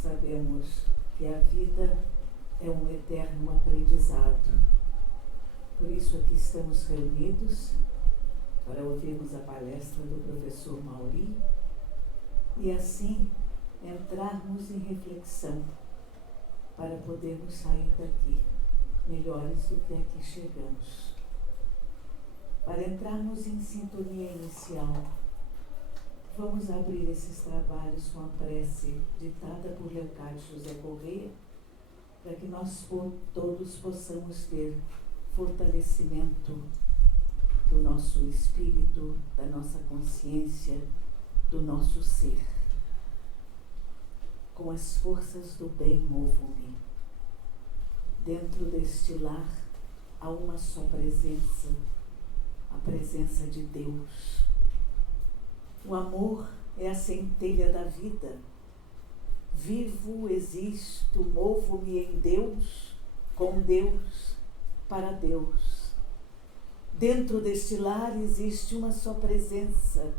Sabemos que a vida é um eterno aprendizado. Por isso aqui estamos reunidos para ouvirmos a palestra do professor Mauri e assim entrarmos em reflexão para podermos sair daqui melhores do que aqui chegamos. Para entrarmos em sintonia inicial, vamos abrir esses trabalhos com a prece ditada por Leocádio José Corrêa, para que nós todos possamos ter fortalecimento do nosso espírito, da nossa consciência, do nosso ser. Com as forças do bem movo-me. Dentro deste lar há uma só presença, a presença de Deus. O amor é a centelha da vida. Vivo, existo, movo-me em Deus, com Deus, para Deus. Dentro deste lar existe uma só presença,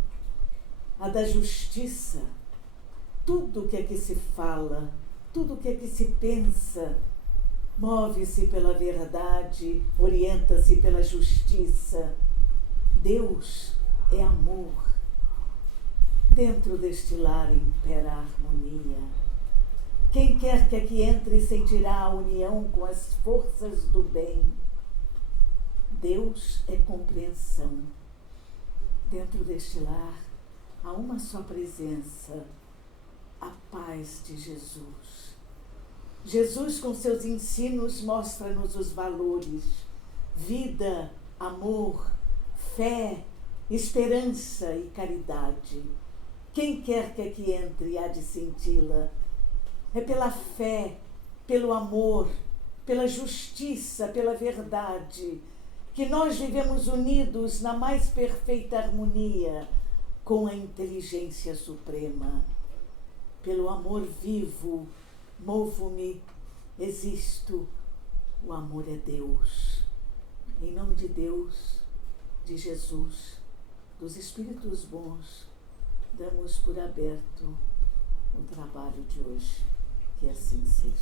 a da justiça. Tudo que aqui se fala, tudo que aqui se pensa, move-se pela verdade, orienta-se pela justiça. Deus é amor. Dentro deste lar impera a harmonia. Quem quer que aqui entre sentirá a união com as forças do bem. Deus é compreensão. Dentro deste lar há uma só presença, a paz de Jesus. Jesus, com seus ensinos, mostra-nos os valores: vida, amor, fé, esperança e caridade. Quem quer que aqui entre há de senti-la. É pela fé, pelo amor, pela justiça, pela verdade, que nós vivemos unidos na mais perfeita harmonia com a inteligência suprema. Pelo amor vivo, movo-me, existo. O amor é Deus. Em nome de Deus, de Jesus, dos Espíritos bons, damos por aberto o trabalho de hoje. Que assim seja.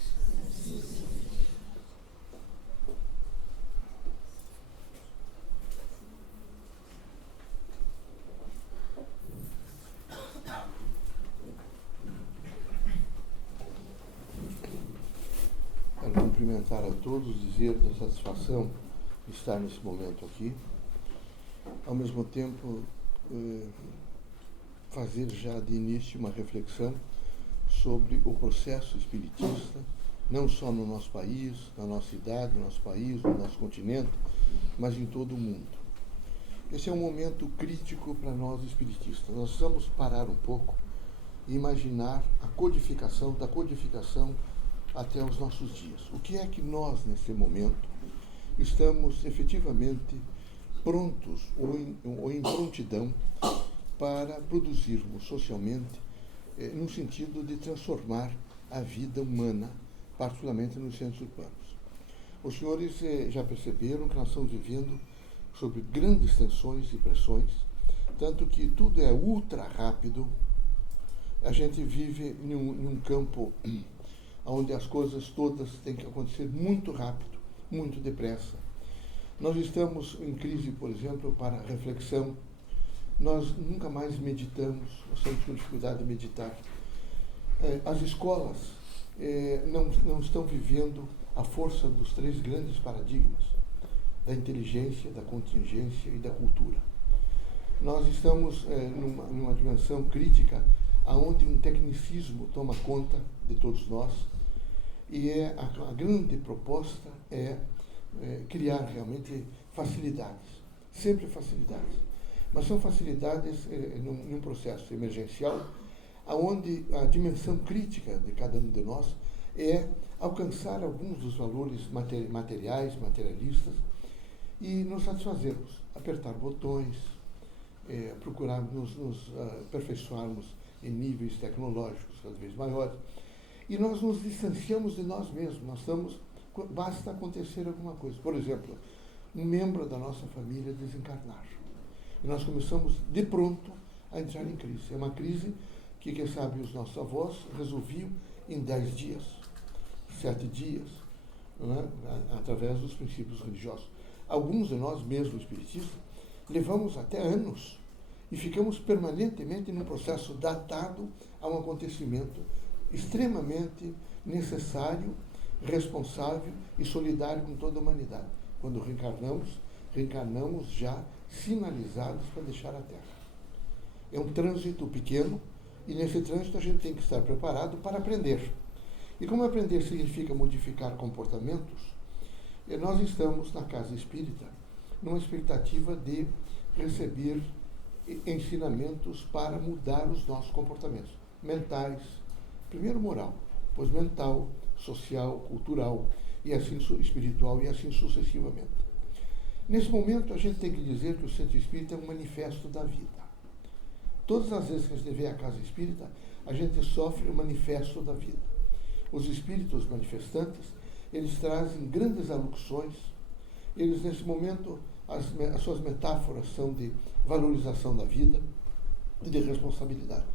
Quero cumprimentar a todos, dizer da satisfação de estar nesse momento aqui. Ao mesmo tempo, fazer já de início uma reflexão sobre o processo espiritista, não só no nosso país, na nossa cidade, no nosso país, no nosso continente, mas em todo o mundo. Esse é um momento crítico para nós espiritistas. Nós precisamos parar um pouco e imaginar a codificação da codificação até os nossos dias. O que é que nós, nesse momento, estamos efetivamente prontos ou em prontidão para produzirmos socialmente, no sentido de transformar a vida humana, particularmente nos centros urbanos. Os senhores já perceberam que nós estamos vivendo sob grandes tensões e pressões, tanto que tudo é ultra rápido. A gente vive em um campo onde as coisas todas têm que acontecer muito rápido, muito depressa. Nós estamos em crise, por exemplo, para a reflexão. Nós nunca mais meditamos, nós estamos com dificuldade de meditar. As escolas não estão vivendo a força dos três grandes paradigmas, da inteligência, da contingência e da cultura. Nós estamos numa dimensão crítica, onde um tecnicismo toma conta de todos nós, e a grande proposta é criar realmente facilidades, sempre facilidades. Mas são facilidades num processo emergencial, onde a dimensão crítica de cada um de nós é alcançar alguns dos valores materiais, materialistas, e nos satisfazermos, apertar botões, procurar nos aperfeiçoarmos em níveis tecnológicos cada vez maiores, e nós nos distanciamos de nós mesmos. Basta acontecer alguma coisa. Por exemplo, um membro da nossa família desencarnar. E nós começamos, de pronto, a entrar em crise. É uma crise que, quem sabe, os nossos avós resolviam em 10 dias, 7 dias, não é? Através dos princípios religiosos. Alguns de nós, mesmo espiritistas, levamos até anos e ficamos permanentemente num processo datado a um acontecimento extremamente necessário, responsável e solidário com toda a humanidade. Quando reencarnamos já sinalizados para deixar a Terra. É um trânsito pequeno e nesse trânsito a gente tem que estar preparado para aprender. E como aprender significa modificar comportamentos, nós estamos na Casa Espírita numa expectativa de receber ensinamentos para mudar os nossos comportamentos mentais, primeiro moral, depois mental, social, cultural e assim espiritual e assim sucessivamente. Nesse momento a gente tem que dizer que o Centro Espírita é um manifesto da vida. Todas as vezes que a gente vê a Casa Espírita, a gente sofre o manifesto da vida. Os espíritos manifestantes, eles trazem grandes alocuções, eles nesse momento, as suas metáforas são de valorização da vida e de responsabilidade.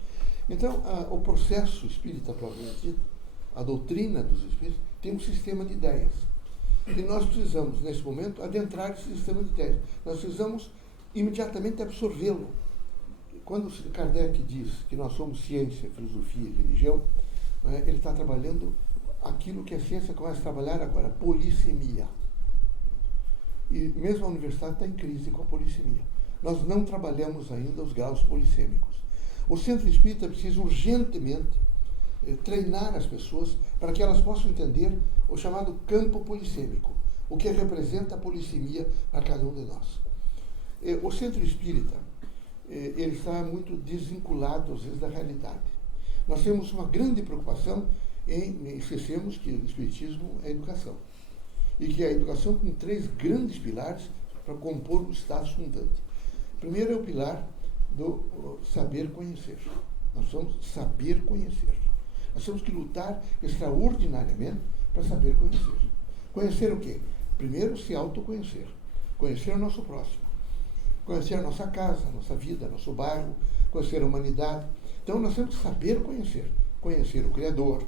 Então, o processo espírita, propriamente dito, a doutrina dos espíritos, tem um sistema de ideias. E nós precisamos, nesse momento, adentrar esse sistema de ideias. Nós precisamos imediatamente absorvê-lo. Quando Kardec diz que nós somos ciência, filosofia e religião, ele está trabalhando aquilo que a ciência começa a trabalhar agora, polissemia. E mesmo a universidade está em crise com a polissemia. Nós não trabalhamos ainda os graus polissêmicos. O Centro Espírita precisa urgentemente treinar as pessoas para que elas possam entender o chamado campo polissêmico, o que representa a polissemia para cada um de nós. O Centro Espírita, ele está muito desvinculado, às vezes, da realidade. Nós temos uma grande preocupação em esquecermos que o Espiritismo é educação. E que a educação tem 3 grandes pilares para compor o status fundante. Primeiro é o pilar do saber conhecer. Nós precisamos saber conhecer. Nós temos que lutar extraordinariamente para saber conhecer. Conhecer o quê? Primeiro, se autoconhecer. Conhecer o nosso próximo. Conhecer a nossa casa, a nossa vida, nosso bairro, conhecer a humanidade. Então, nós temos que saber conhecer. Conhecer o Criador,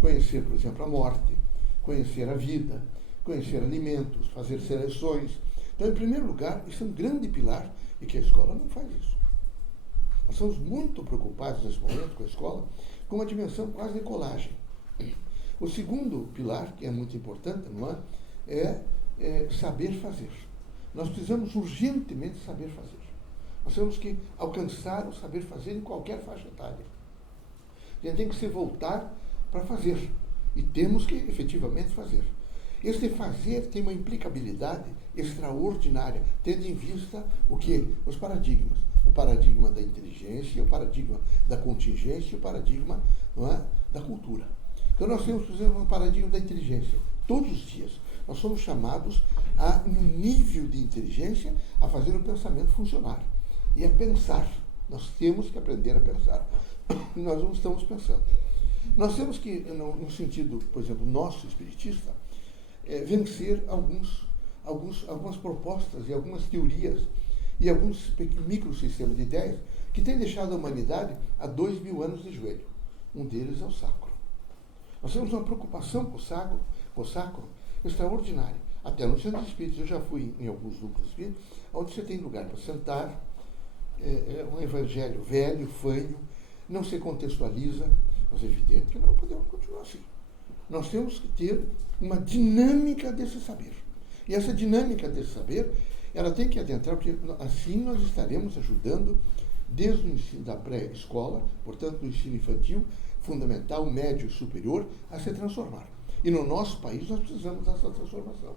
conhecer, por exemplo, a morte, conhecer a vida, conhecer alimentos, fazer seleções. Então, em primeiro lugar, isso é um grande pilar e que a escola não faz isso. Nós estamos muito preocupados nesse momento com a escola, com uma dimensão quase de colagem. O segundo pilar, que é muito importante, não é? É saber fazer. Nós precisamos urgentemente saber fazer. Nós temos que alcançar o saber fazer em qualquer faixa etária. A gente tem que se voltar para fazer. E temos que efetivamente fazer. Esse fazer tem uma implicabilidade extraordinária, tendo em vista o quê? Os paradigmas. O paradigma da inteligência, o paradigma da contingência e o paradigma, não é, da cultura. Então nós temos, por exemplo, um paradigma da inteligência. Todos os dias nós somos chamados a um nível de inteligência a fazer o pensamento funcionar. E a pensar. Nós temos que aprender a pensar. Nós não estamos pensando. Nós temos que, no sentido, por exemplo, nosso espiritista, vencer algumas propostas e algumas teorias e alguns microsistemas de ideias que têm deixado a humanidade há 2000 anos de joelho. Um deles é o sacro. Nós temos uma preocupação com o sacro extraordinária. Até no centro espírita, eu já fui em alguns núcleos espíritas, onde você tem lugar para sentar, um evangelho velho, fanho, não se contextualiza, mas é evidente que não podemos continuar assim. Nós temos que ter uma dinâmica desse saber. E essa dinâmica desse saber, ela tem que adentrar, porque assim nós estaremos ajudando desde o ensino da pré-escola, portanto, do ensino infantil, fundamental, médio e superior, a se transformar. E no nosso país nós precisamos dessa transformação.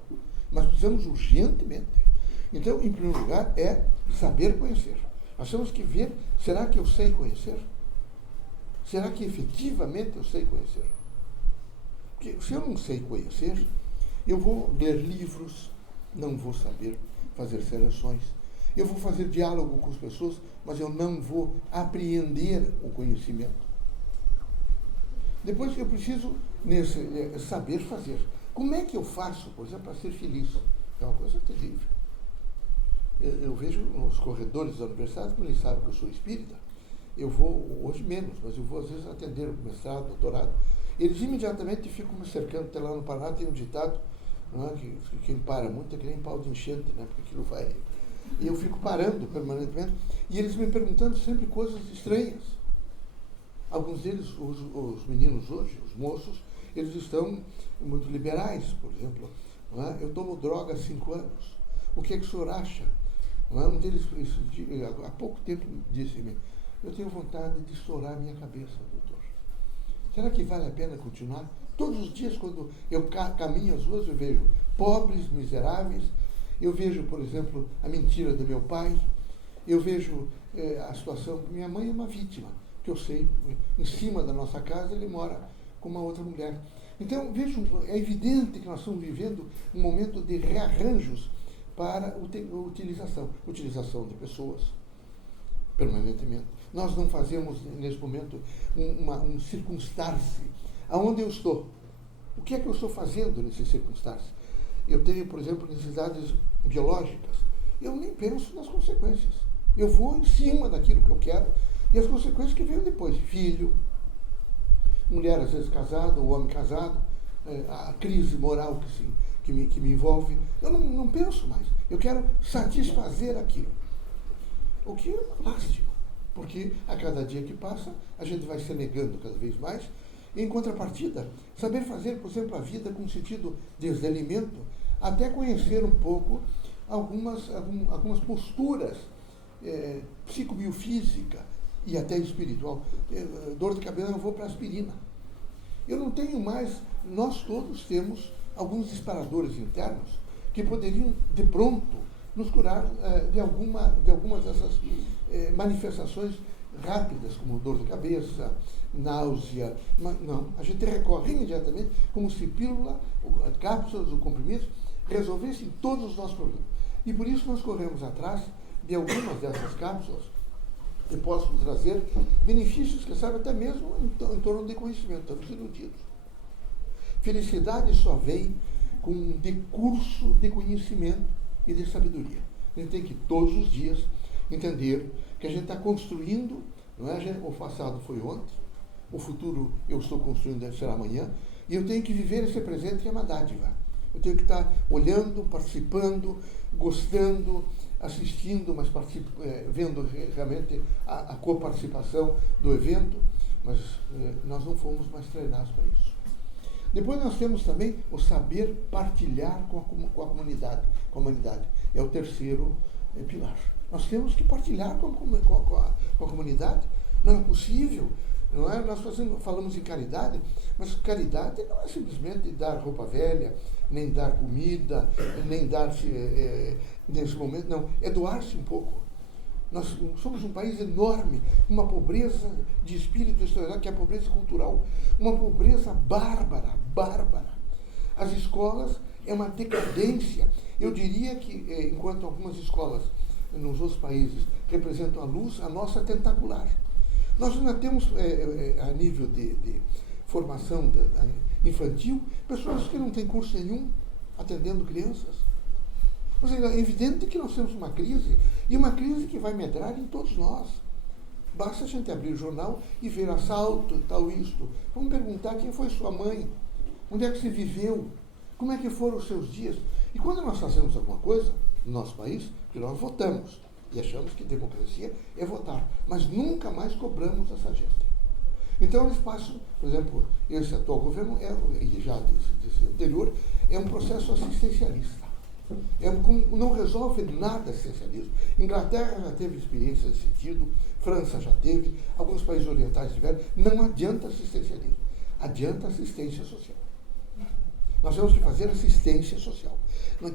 Mas precisamos urgentemente. Então, em primeiro lugar, é saber conhecer. Nós temos que ver, será que eu sei conhecer? Será que efetivamente eu sei conhecer? Porque se eu não sei conhecer, eu vou ler livros, não vou saber fazer seleções. Eu vou fazer diálogo com as pessoas, mas eu não vou apreender o conhecimento. Depois eu preciso saber fazer. Como é que eu faço, por exemplo, para ser feliz? É uma coisa terrível. Eu vejo nos corredores da universidade, como eles sabem que eu sou espírita, eu vou, hoje menos, mas eu vou às vezes atender mestrado, doutorado. eles imediatamente ficam me cercando. Até lá no Paraná tem um ditado, não é, que quem para muito é que nem pau de enchente, né, porque aquilo vai... E eu fico parando permanentemente, e eles me perguntando sempre coisas estranhas. Alguns deles, os meninos hoje, os moços, eles estão muito liberais, por exemplo. Não é? Eu tomo droga há 5 anos. O que é que o senhor acha? Não é? Um deles, há pouco tempo, disse-me: eu tenho vontade de estourar a minha cabeça, doutor. Será que vale a pena continuar? Todos os dias, quando eu caminho as ruas, eu vejo pobres, miseráveis. Eu vejo, por exemplo, a mentira do meu pai. Eu vejo a situação... Minha mãe é uma vítima, que eu sei, em cima da nossa casa ele mora com uma outra mulher. Então, vejo, é evidente que nós estamos vivendo um momento de rearranjos para a utilização de pessoas, permanentemente. Nós não fazemos, nesse momento, um circunstar-se. Aonde eu estou? O que é que eu estou fazendo nesse circunstar-se? Eu tenho, por exemplo, necessidades biológicas. Eu nem penso nas consequências. Eu vou em cima daquilo que eu quero e as consequências que vêm depois. Filho, mulher às vezes casada, ou homem casado, a crise moral que me envolve. Eu não penso mais. Eu quero satisfazer aquilo. O que é uma lástima, porque a cada dia que passa, a gente vai se negando cada vez mais. Em contrapartida, saber fazer, por exemplo, a vida com sentido de desdélimento, até conhecer um pouco algumas posturas psicobiofísica e até espiritual. Dor de cabeça, eu vou para aspirina. Eu não tenho mais, nós todos temos alguns disparadores internos que poderiam, de pronto, nos curar de algumas dessas manifestações rápidas, como dor de cabeça, náusea. Mas não, a gente recorre imediatamente como se pílula, cápsulas ou comprimidos resolvessem todos os nossos problemas. E por isso nós corremos atrás de algumas dessas cápsulas que possam trazer benefícios, que sabe, até mesmo em torno de conhecimento. Estamos iludidos. Felicidade só vem com um decurso de conhecimento e de sabedoria. A gente tem que, todos os dias, entender que a gente está construindo, não é? O passado foi ontem, o futuro eu estou construindo será amanhã, e eu tenho que viver esse presente que é uma dádiva. Eu tenho que estar olhando, participando, gostando, assistindo, mas vendo realmente a coparticipação do evento, mas nós não fomos mais treinados para isso. Depois nós temos também o saber partilhar com a comunidade. É o terceiro pilar. Nós temos que partilhar com a comunidade. Não é possível, não é? Nós falamos em caridade, mas caridade não é simplesmente dar roupa velha, nem dar comida, nem dar nesse momento, não. É doar-se um pouco. Nós somos um país enorme, uma pobreza de espírito extraordinário, que é a pobreza cultural, uma pobreza bárbara. As escolas é uma decadência. Eu diria que, enquanto algumas escolas nos outros países representam a luz, a nossa é tentacular. Nós ainda temos, a nível de formação infantil, pessoas que não têm curso nenhum atendendo crianças. Ou seja, é evidente que nós temos uma crise, e uma crise que vai medrar em todos nós. Basta a gente abrir o jornal e ver assalto e tal, isto. Vamos perguntar quem foi sua mãe, onde é que você viveu, como é que foram os seus dias. E quando nós fazemos alguma coisa no nosso país, porque nós votamos, e achamos que democracia é votar, mas nunca mais cobramos essa gente. Então eles passam, por exemplo, esse atual governo, e já desse anterior, é um processo assistencialista. Não resolve nada assistencialismo. Inglaterra já teve experiência nesse sentido, França já teve, alguns países orientais tiveram. Não adianta assistencialismo, adianta assistência social. Nós temos que fazer assistência social,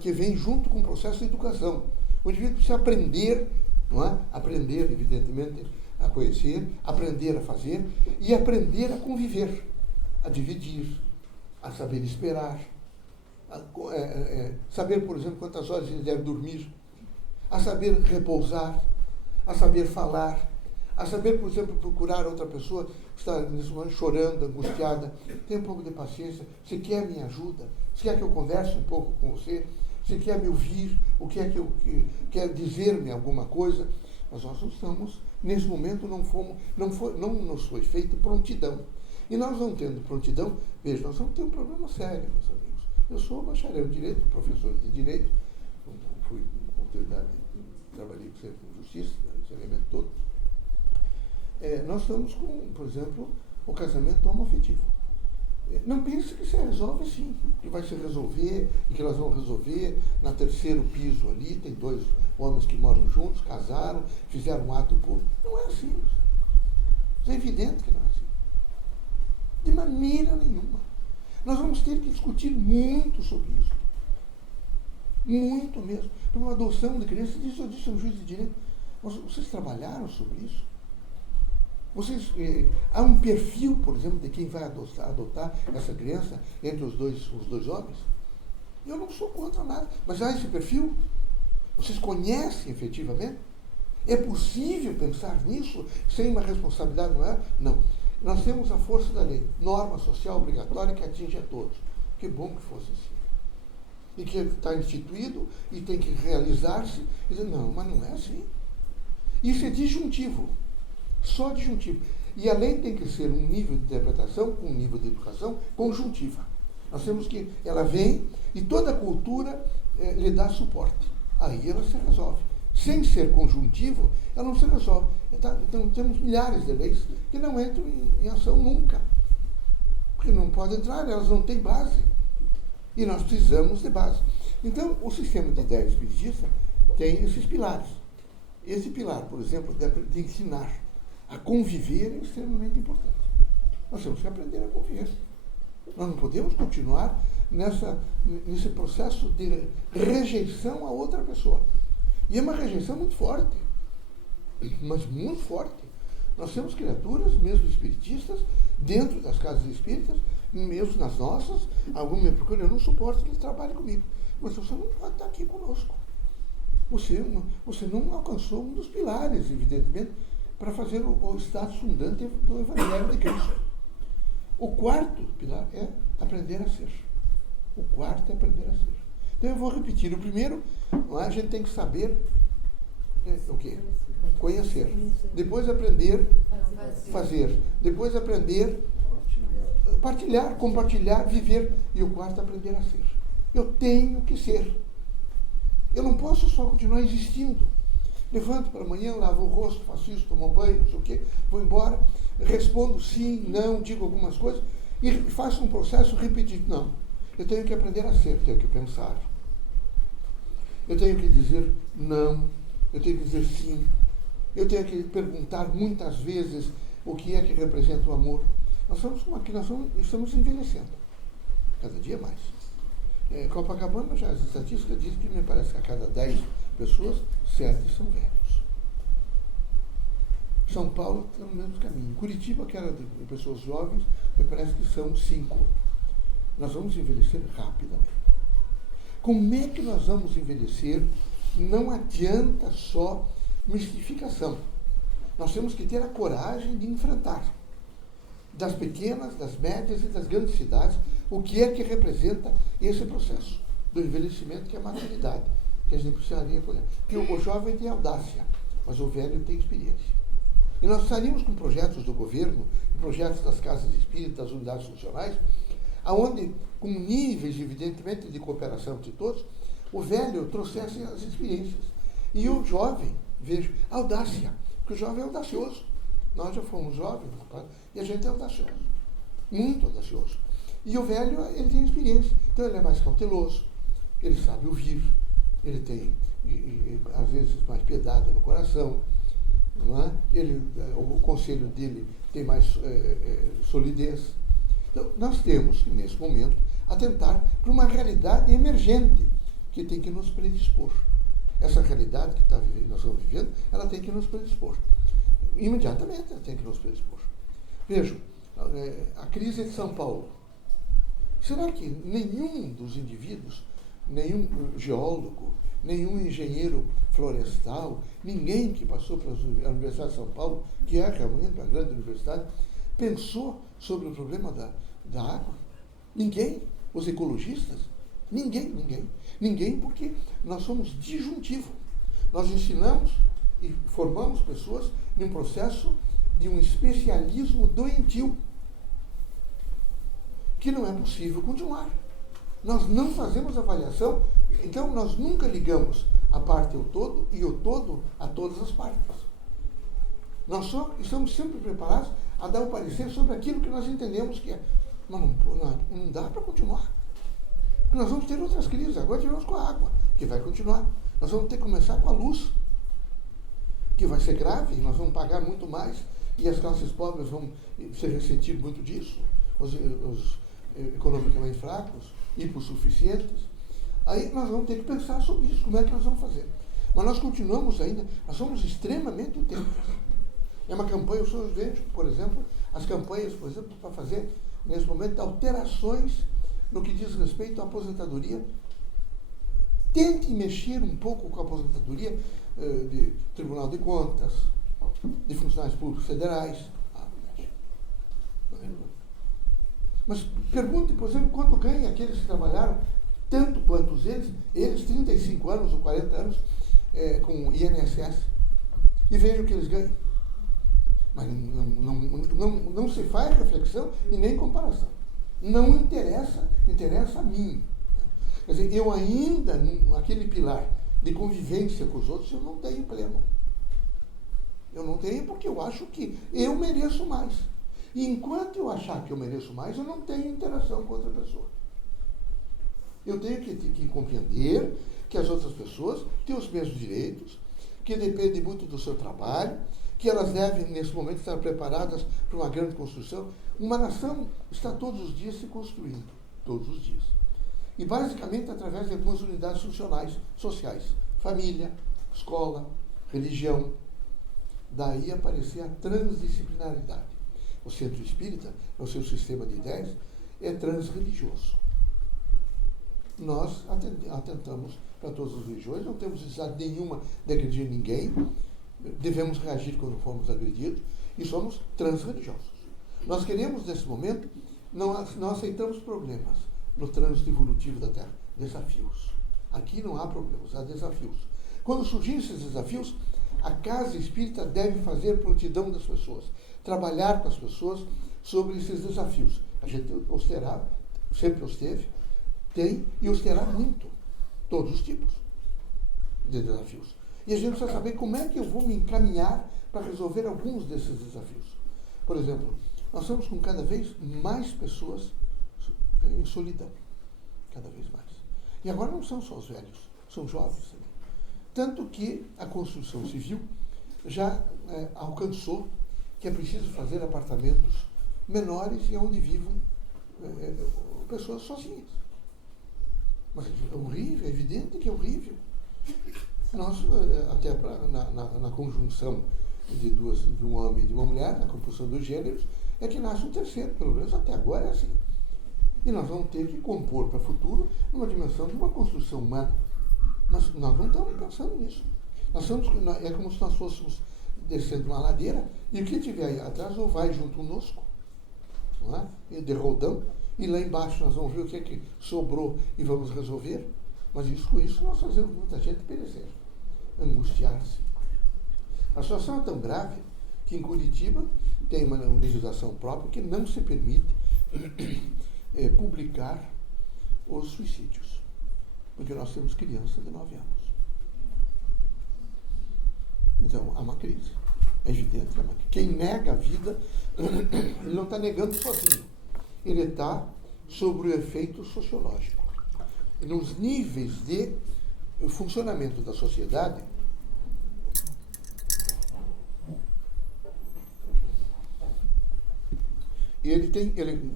que vem junto com o processo de educação. O indivíduo precisa aprender, não é? Aprender, evidentemente, a conhecer, aprender a fazer e aprender a conviver, a dividir, a saber esperar, saber, por exemplo, quantas horas ele deve dormir, a saber repousar, a saber falar, a saber, por exemplo, procurar outra pessoa que está nesse momento chorando, angustiada. Tenha um pouco de paciência. Você quer minha ajuda? Você quer que eu converse um pouco com você? Você quer me ouvir? O que é que eu quer dizer-me alguma coisa? Mas nós não estamos, nesse momento, não nos foi feito prontidão. E nós não tendo prontidão, veja, nós vamos ter um problema sério, meus amigos. Eu sou bacharel em Direito, professor de Direito, fui autoridade, trabalhei sempre com justiça, esse elemento todo. Nós estamos com, por exemplo, o casamento homoafetivo. Não pense que se resolve assim, que vai se resolver e que nós vamos resolver na terceiro piso ali, tem 2 homens que moram juntos, casaram, fizeram um ato público. Não é assim. É evidente que não é assim. De maneira nenhuma. Nós vamos ter que discutir muito sobre isso. Muito mesmo. Uma adoção de crianças, eu disse um juiz de direito. Vocês trabalharam sobre isso? Há um perfil, por exemplo, de quem vai adotar essa criança entre os dois homens? Eu não sou contra nada, mas há esse perfil? Vocês conhecem efetivamente? É possível pensar nisso sem uma responsabilidade maior? Não. Nós temos a força da lei, norma social obrigatória que atinge a todos. Que bom que fosse assim. E que está instituído e tem que realizar-se. Não, mas não é assim. Isso é disjuntivo. Só disjuntivo. E a lei tem que ser um nível de interpretação, com um nível de educação conjuntiva. Nós temos que, ela vem e toda a cultura lhe dá suporte. Aí ela se resolve. Sem ser conjuntivo, ela não se resolve. Então temos milhares de leis que não entram em ação nunca. Porque não podem entrar, elas não têm base. E nós precisamos de base. Então, o sistema de ideia espiritista tem esses pilares. Esse pilar, por exemplo, de ensinar a conviver é extremamente importante. Nós temos que aprender a conviver. Nós não podemos continuar nesse processo de rejeição a outra pessoa. E é uma rejeição muito forte, mas muito forte. Nós temos criaturas, mesmo espiritistas, dentro das casas espíritas, mesmo nas nossas, algum me procura, eu não suporto que ele trabalhe comigo. Mas você não pode estar aqui conosco. Você não alcançou um dos pilares, evidentemente, para fazer o status fundante do Evangelho de Cristo. O quarto pilar é aprender a ser. O quarto é aprender a ser. Então eu vou repetir. O primeiro, a gente tem que saber o quê? Conhecer. Depois aprender a fazer. Depois aprender a partilhar, compartilhar, viver. E o quarto, aprender a ser. Eu tenho que ser. Eu não posso só continuar existindo. Levanto para amanhã, lavo o rosto, faço isso, tomo banho, não sei o quê, vou embora, respondo sim, não, digo algumas coisas e faço um processo repetido. Não. Eu tenho que aprender a ser, tenho que pensar. Eu tenho que dizer não, eu tenho que dizer sim. Eu tenho que perguntar muitas vezes o que é que representa o amor. Nós estamos envelhecendo, cada dia mais. Copacabana, já as estatísticas dizem que me parece que a cada 10 pessoas, 7 são velhos. São Paulo está no mesmo caminho. Curitiba, que era de pessoas jovens, me parece que são 5. Nós vamos envelhecer rapidamente. Como é que nós vamos envelhecer? Não adianta só mistificação. Nós temos que ter a coragem de enfrentar, das pequenas, das médias e das grandes cidades, o que é que representa esse processo do envelhecimento, que é a maturidade, que a gente precisaria colher. Porque o jovem tem audácia, mas o velho tem experiência. E nós estaríamos com projetos do governo, projetos das casas espíritas, das unidades funcionais, aonde, com níveis, evidentemente, de cooperação de todos, o velho trouxesse as experiências. E o jovem, vejo, audácia, porque o jovem é audacioso. Nós já fomos jovens, e a gente é audacioso, muito audacioso. E o velho, ele tem experiência, então ele é mais cauteloso, ele sabe ouvir, ele tem, às vezes, mais piedade no coração, não é? O conselho dele tem mais solidez. Então, nós temos que, nesse momento, atentar para uma realidade emergente que tem que nos predispor. Essa realidade que nós estamos vivendo, ela tem que nos predispor. Imediatamente ela tem que nos predispor. Vejam, a crise de São Paulo. Será que nenhum dos indivíduos, nenhum geólogo, nenhum engenheiro florestal, ninguém que passou pela Universidade de São Paulo, que é realmente uma grande universidade, pensou sobre o problema da água? Ninguém. Os ecologistas? Ninguém, porque nós somos disjuntivo. Nós ensinamos e formamos pessoas num processo de um especialismo doentio. que não é possível continuar. Nós não fazemos avaliação, então nós nunca ligamos a parte ao todo e o todo a todas as partes. Nós só estamos sempre preparados a dar o parecer sobre aquilo que nós entendemos que é. Mas não dá para continuar. Nós vamos ter outras crises. Agora tivemos com a água, que vai continuar. Nós vamos ter que começar com a luz, que vai ser grave, nós vamos pagar muito mais e as classes pobres vão se ressentir muito disso, os economicamente fracos, hipossuficientes. Aí nós vamos ter que pensar sobre isso, como é que nós vamos fazer. Mas nós continuamos ainda, nós somos extremamente utópicos. É uma campanha, eu vejo, por exemplo, as campanhas, por exemplo, para fazer, nesse momento, alterações no que diz respeito à aposentadoria. Tente mexer um pouco com a aposentadoria de Tribunal de Contas, de funcionários públicos federais. Mas pergunte, por exemplo, quanto ganham aqueles que trabalharam tanto quanto eles 35 anos ou 40 anos com INSS. E veja o que eles ganham. Mas não se faz reflexão e nem comparação. Não interessa a mim. Quer dizer, eu ainda, naquele pilar de convivência com os outros, eu não tenho pleno. Eu não tenho porque eu acho que eu mereço mais. E enquanto eu achar que eu mereço mais, eu não tenho interação com outra pessoa. Eu tenho que compreender que as outras pessoas têm os mesmos direitos, que depende muito do seu trabalho, que elas devem, nesse momento, estar preparadas para uma grande construção. Uma nação está todos os dias se construindo, todos os dias. E, basicamente, através de algumas unidades sociais. Família, escola, religião. Daí aparecer a transdisciplinaridade. O centro espírita, o seu sistema de ideias, é transreligioso. Nós atentamos para todas as religiões, não temos necessidade nenhuma de agredir ninguém, devemos reagir quando formos agredidos, e somos transreligiosos. Nós queremos, nesse momento, não aceitamos problemas no trânsito evolutivo da Terra. Desafios. Aqui não há problemas, há desafios. Quando surgirem esses desafios, a casa espírita deve fazer prontidão das pessoas, trabalhar com as pessoas sobre esses desafios. A gente os terá, sempre os teve, tem e os terá muito, todos os tipos de desafios. E a gente precisa saber como é que eu vou me encaminhar para resolver alguns desses desafios. Por exemplo, nós estamos com cada vez mais pessoas em solidão, cada vez mais. E agora não são só os velhos, são jovens também. Tanto que a construção civil já alcançou que é preciso fazer apartamentos menores e onde vivam pessoas sozinhas. Mas é horrível, é evidente que é horrível. Nós, até na conjunção de um homem e de uma mulher, na composição dos gêneros, é que nasce um terceiro, pelo menos até agora é assim. E nós vamos ter que compor para o futuro numa dimensão de uma construção humana. Nós não estamos pensando nisso. É como se nós fôssemos descendo uma ladeira e o que tiver aí atrás ou vai junto conosco, não é? E de rodão, e lá embaixo nós vamos ver o que é que sobrou e vamos resolver. Mas com isso nós fazemos muita gente perecer, angustiar-se. A situação é tão grave que em Curitiba tem uma legislação própria que não se permite publicar os suicídios, porque nós temos crianças de 9 anos. Então, há uma crise. É evidente que há uma crise. Quem nega a vida, ele não está negando sozinho. Ele está sobre o efeito sociológico. Nos níveis de funcionamento da sociedade, ele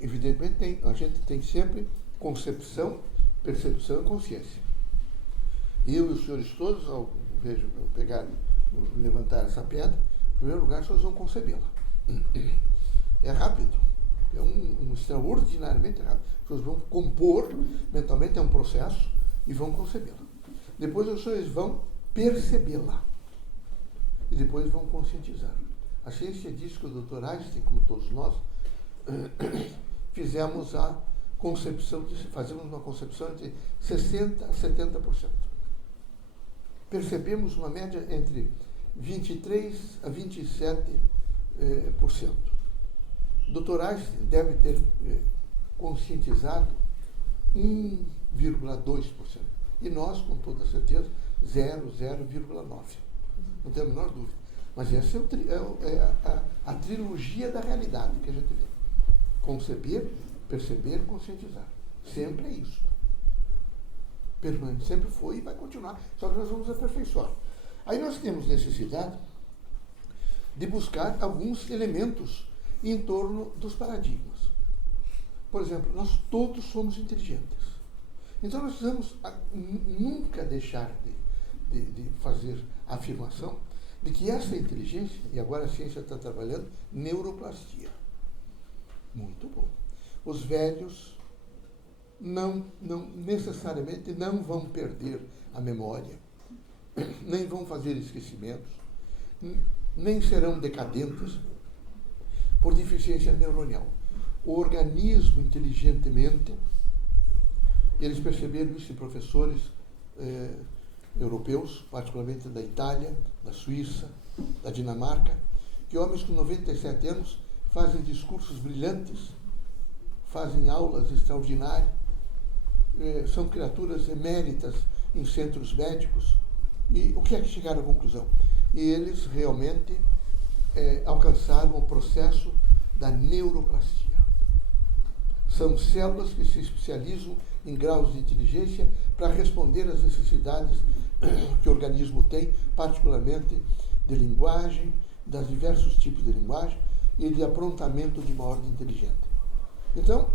evidentemente a gente tem sempre concepção, percepção e consciência. Eu e os senhores todos, ao levantar essa pedra, em primeiro lugar, vocês vão concebê-la. É rápido, é um extraordinariamente rápido. Vocês vão compor mentalmente, é um processo, e vão concebê-la. Depois os senhores vão percebê-la. E depois vão conscientizar. A ciência diz que o Dr. Einstein, como todos nós, fazemos uma concepção de 60% a 70%. Percebemos uma média entre 23% a 27%. Dr. Einstein deve ter conscientizado 1,2%. E nós, com toda certeza, 0,9%. Não tenho a menor dúvida. Mas essa é a trilogia da realidade que a gente vê. Conceber, perceber, conscientizar. Sempre é isso. Permanente, sempre foi e vai continuar. Só que nós vamos aperfeiçoar. Aí nós temos necessidade de buscar alguns elementos em torno dos paradigmas. Por exemplo, nós todos somos inteligentes. Então nós precisamos nunca deixar de fazer a afirmação de que essa inteligência, e agora a ciência está trabalhando, neuroplastia. Muito bom. Os velhos não necessariamente não vão perder a memória, nem vão fazer esquecimentos, nem serão decadentes por deficiência neuronal. O organismo, inteligentemente, eles perceberam isso em professores europeus, particularmente da Itália, da Suíça, da Dinamarca, que homens com 97 anos fazem discursos brilhantes, fazem aulas extraordinárias, são criaturas eméritas em centros médicos. E o que é que chegaram à conclusão? E eles realmente alcançaram o processo da neuroplastia. São células que se especializam em graus de inteligência para responder às necessidades que o organismo tem, particularmente de linguagem, dos diversos tipos de linguagem e de aprontamento de uma ordem inteligente. Então,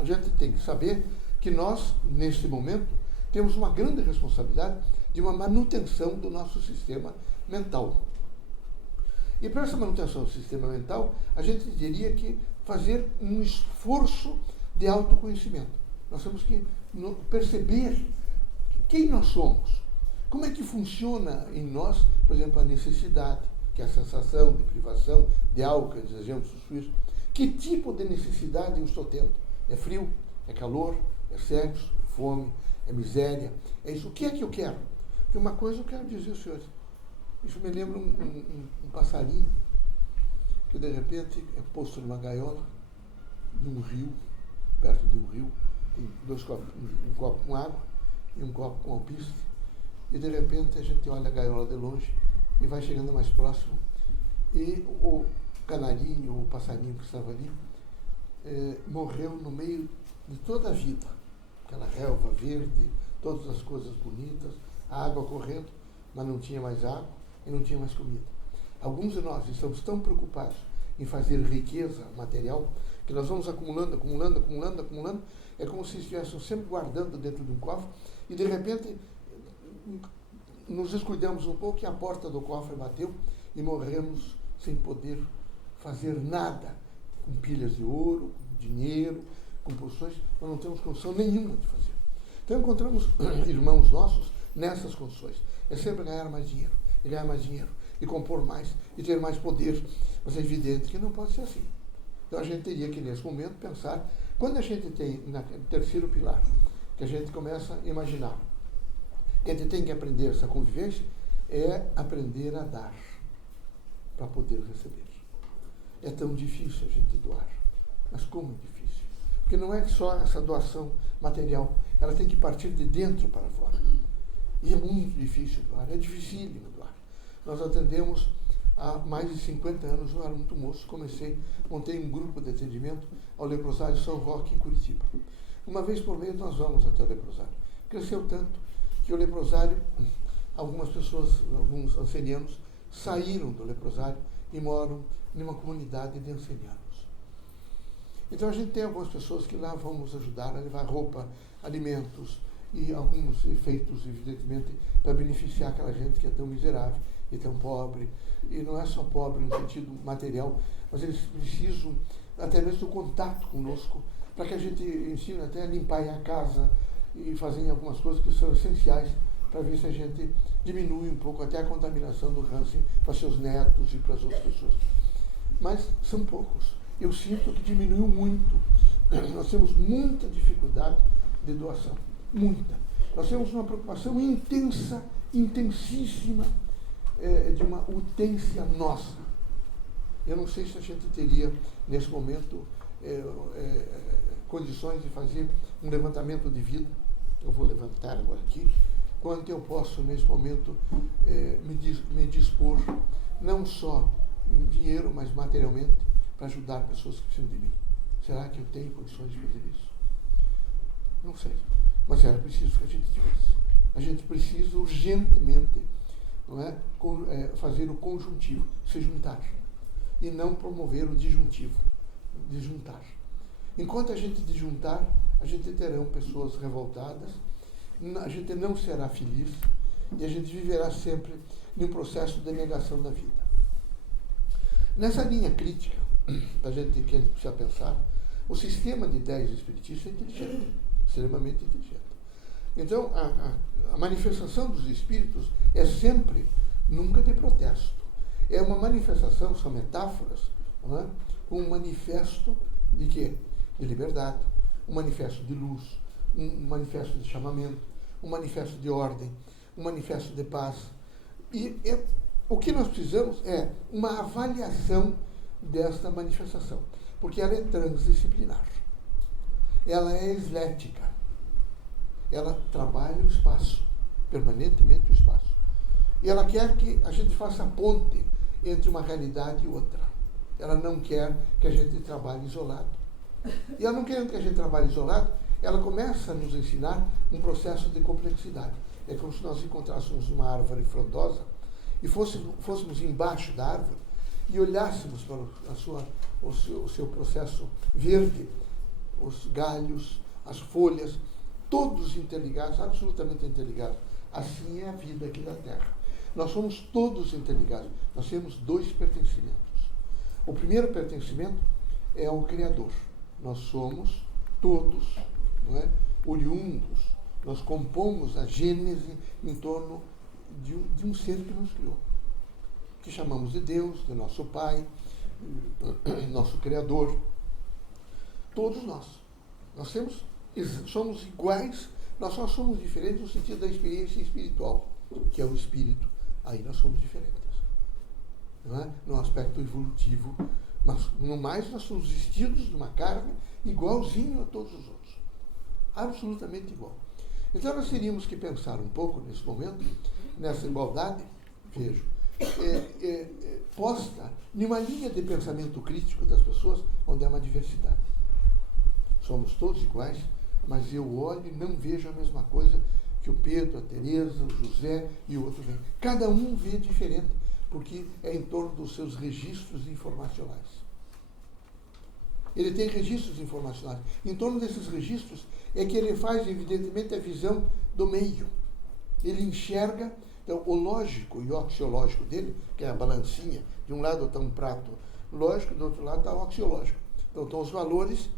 a gente tem que saber que nós, neste momento, temos uma grande responsabilidade de uma manutenção do nosso sistema mental. E para essa manutenção do sistema mental, a gente teria que fazer um esforço de autoconhecimento. Nós temos que perceber quem nós somos, como é que funciona em nós, por exemplo, a necessidade, que é a sensação de privação, de algo que desejamos usufruir. Que tipo de necessidade eu estou tendo? É frio? É calor? É sexo? É fome? É miséria? É isso? O que é que eu quero? Porque uma coisa eu quero dizer aos senhores. Isso me lembra um passarinho que de repente é posto numa gaiola, num rio, perto de um rio, tem dois copos, um copo com água e um copo com alpiste, e de repente a gente olha a gaiola de longe e vai chegando mais próximo, e o canarinho, o passarinho que estava ali, morreu no meio de toda a vida. Aquela relva verde, todas as coisas bonitas, a água correndo, mas não tinha mais água e não tinha mais comida. Alguns de nós estamos tão preocupados em fazer riqueza material que nós vamos acumulando, é como se estivéssemos sempre guardando dentro de um cofre e de repente nos descuidamos um pouco e a porta do cofre bateu e morremos sem poder fazer nada, com pilhas de ouro, com dinheiro, com porções, nós não temos condição nenhuma de fazer. Então encontramos irmãos nossos nessas condições. É sempre ganhar mais dinheiro, e ganhar mais dinheiro, e compor mais, e ter mais poder. Mas é evidente que não pode ser assim. Então a gente teria que, nesse momento, pensar, quando a gente tem, no terceiro pilar, que a gente começa a imaginar, que a gente tem que aprender essa convivência, é aprender a dar, para poder receber. É tão difícil a gente doar, mas como é difícil? Porque não é só essa doação material, ela tem que partir de dentro para fora. E é muito difícil doar, é dificílimo doar. Nós atendemos há mais de 50 anos, eu era muito moço, montei um grupo de atendimento ao leprosário São Roque, em Curitiba. Uma vez por mês nós vamos até o leprosário. Cresceu tanto que o leprosário, algumas pessoas, alguns ancenianos, saíram do leprosário e moram numa comunidade de ancenianos. Então a gente tem algumas pessoas que lá vão nos ajudar a levar roupa, alimentos e alguns efeitos, evidentemente, para beneficiar aquela gente que é tão miserável e tão pobre. E não é só pobre no sentido material, mas eles precisam até mesmo do contato conosco para que a gente ensine até a limpar a casa e fazer algumas coisas que são essenciais para ver se a gente diminui um pouco até a contaminação do Hansen para seus netos e para as outras pessoas. Mas são poucos. Eu sinto que diminuiu muito. Nós temos muita dificuldade de doação. Muita. Nós temos uma preocupação intensa, intensíssima, de uma utência nossa. Eu não sei se a gente teria, nesse momento, condições de fazer um levantamento de vida. Eu vou levantar agora aqui. Quanto eu posso, nesse momento, me dispor, não só em dinheiro, mas materialmente, para ajudar pessoas que precisam de mim. Será que eu tenho condições de fazer isso? Não sei. Mas era preciso que a gente tivesse. A gente precisa urgentemente, não é, fazer o conjuntivo, se juntar. E não promover o disjuntivo, disjuntar. Enquanto a gente disjuntar, a gente terá pessoas revoltadas, a gente não será feliz e a gente viverá sempre em um processo de negação da vida. Nessa linha crítica, que a gente precisa pensar, o sistema de ideias espiritista é inteligente, extremamente inteligente. Então, a manifestação dos espíritos é sempre, nunca de protesto. É uma manifestação, são metáforas, não é? Um manifesto de quê? De liberdade, um manifesto de luz, um manifesto de chamamento, um manifesto de ordem, um manifesto de paz. E o que nós precisamos é uma avaliação desta manifestação, porque ela é transdisciplinar. Ela é eslética. Ela trabalha o espaço, permanentemente o espaço. E ela quer que a gente faça a ponte entre uma realidade e outra. Ela não quer que a gente trabalhe isolado. E ela não querendo que a gente trabalhe isolado, ela começa a nos ensinar um processo de complexidade. É como se nós encontrássemos uma árvore frondosa e fôssemos embaixo da árvore e olhássemos para o seu processo verde, os galhos, as folhas, todos interligados, absolutamente interligados. Assim é a vida aqui na Terra. Nós somos todos interligados. Nós temos dois pertencimentos. O primeiro pertencimento é ao Criador. Nós somos todos, não é, oriundos. Nós compomos a gênese em torno de um ser que nos criou, que chamamos de Deus, de nosso Pai, nosso Criador. Todos nós. Nós somos iguais, nós só somos diferentes no sentido da experiência espiritual, que é o espírito. Aí nós somos diferentes. Não é? No aspecto evolutivo, mas no mais nós somos vestidos de uma carne igualzinho a todos os outros. Absolutamente igual. Então nós teríamos que pensar um pouco nesse momento, nessa igualdade, vejo, posta em uma linha de pensamento crítico das pessoas, onde há uma diversidade. Somos todos iguais, mas eu olho e não vejo a mesma coisa que o Pedro, a Teresa, o José e o outro vê. Cada um vê diferente, porque é em torno dos seus registros informacionais. Ele tem registros informacionais. Em torno desses registros é que ele faz, evidentemente, a visão do meio. Ele enxerga, então, o lógico e o axiológico dele, que é a balancinha. De um lado está um prato lógico, do outro lado está o axiológico. Então, estão os valores,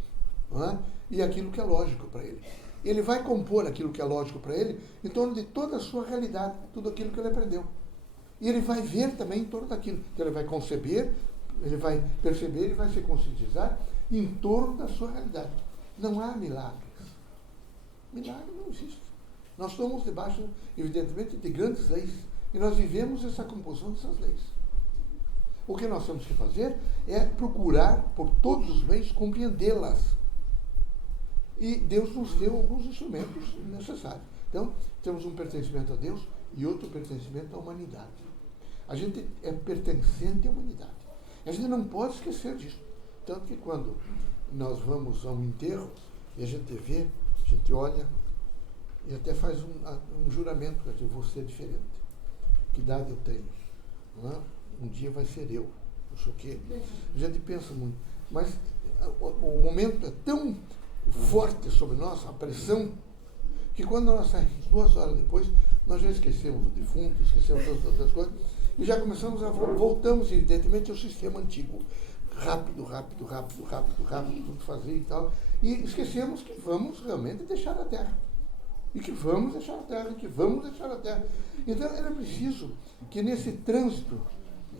não é? E aquilo que é lógico para ele. Ele vai compor aquilo que é lógico para ele em torno de toda a sua realidade, tudo aquilo que ele aprendeu. E ele vai ver também em torno daquilo. Então, ele vai conceber, ele vai perceber, ele vai se conscientizar em torno da sua realidade. Não há milagres. Milagre não existe. Nós estamos debaixo, evidentemente, de grandes leis. E nós vivemos essa composição dessas leis. O que nós temos que fazer é procurar, por todos os meios, compreendê-las. E Deus nos deu alguns instrumentos necessários. Então, temos um pertencimento a Deus e outro pertencimento à humanidade. A gente é pertencente à humanidade. A gente não pode esquecer disso. Tanto que quando nós vamos a um enterro e a gente vê, a gente olha e até faz um juramento, que eu vou ser diferente. Que idade eu tenho? Não é? Um dia vai ser eu. Não sei o quê. A gente pensa muito. Mas o momento é tão forte sobre nós, a pressão, que quando nós saímos 2 horas depois, nós já esquecemos o defunto, esquecemos todas as outras coisas, e já começamos voltamos, evidentemente, ao sistema antigo. Rápido, tudo fazer e tal. E esquecemos que vamos realmente deixar a Terra. E que vamos deixar a Terra, Então, era preciso que nesse trânsito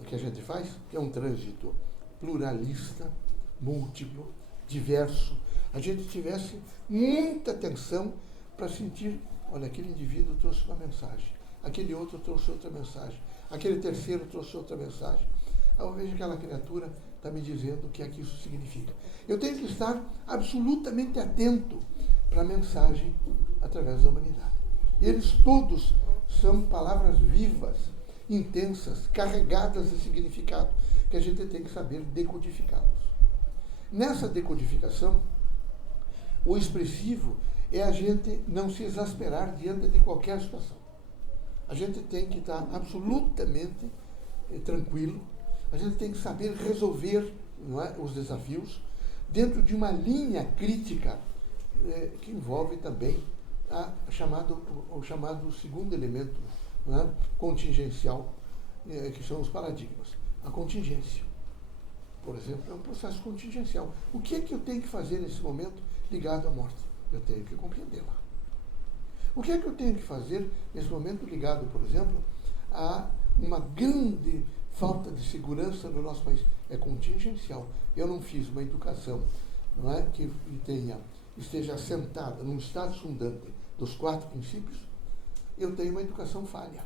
que a gente faz, que é um trânsito pluralista, múltiplo, diverso, a gente tivesse muita atenção para sentir, olha, aquele indivíduo trouxe uma mensagem, aquele outro trouxe outra mensagem, aquele terceiro trouxe outra mensagem. eu vejo aquela criatura está me dizendo o que é que isso significa. Eu tenho que estar absolutamente atento para a mensagem através da humanidade. Eles todos são palavras vivas, intensas, carregadas de significado, que a gente tem que saber decodificá-los. Nessa decodificação, o expressivo é a gente não se exasperar diante de qualquer situação. A gente tem que estar absolutamente tranquilo, a gente tem que saber resolver, não é, os desafios dentro de uma linha crítica que envolve também o chamado segundo elemento, não é, contingencial, que são os paradigmas. A contingência, por exemplo, é um processo contingencial. O que é que eu tenho que fazer nesse momento ligado à morte? Eu tenho que compreendê-la. O que é que eu tenho que fazer nesse momento ligado, por exemplo, a uma grande falta de segurança no nosso país? É contingencial. Eu não fiz uma educação, não é, que esteja assentada num estado fundante dos 4 princípios. Eu tenho uma educação falha.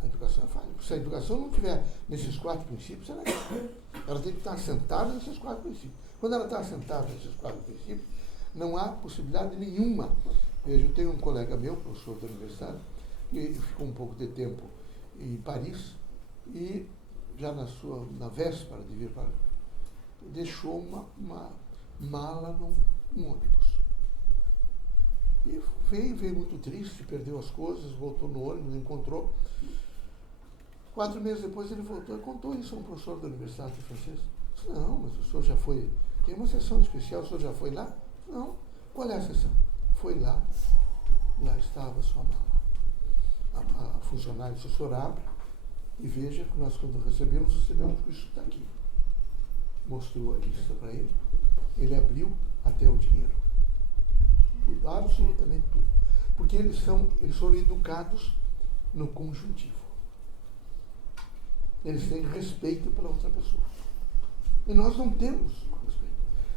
A educação é falha. Se a educação não tiver nesses 4 princípios, ela tem que estar assentada nesses 4 princípios. Quando ela está assentada nesses 4 princípios, não há possibilidade nenhuma. Veja, eu tenho um colega meu, professor da universidade, que ficou um pouco de tempo em Paris e já na véspera de vir para deixou uma mala num ônibus. E veio muito triste, perdeu as coisas, voltou no ônibus, encontrou. 4 meses depois ele voltou e contou isso a um professor da universidade francesa. Disse, não, mas o senhor já foi. Tem uma sessão especial, o senhor já foi lá? Não. Qual é a sessão? Foi lá. Lá estava a sua mala. A funcionária disse, o senhor abre e veja que nós, quando recebemos que isso está aqui. Mostrou a lista para ele. Ele abriu até o dinheiro. Tudo, absolutamente tudo. Porque eles foram educados no conjuntivo. Eles têm respeito pela outra pessoa. E nós não temos respeito.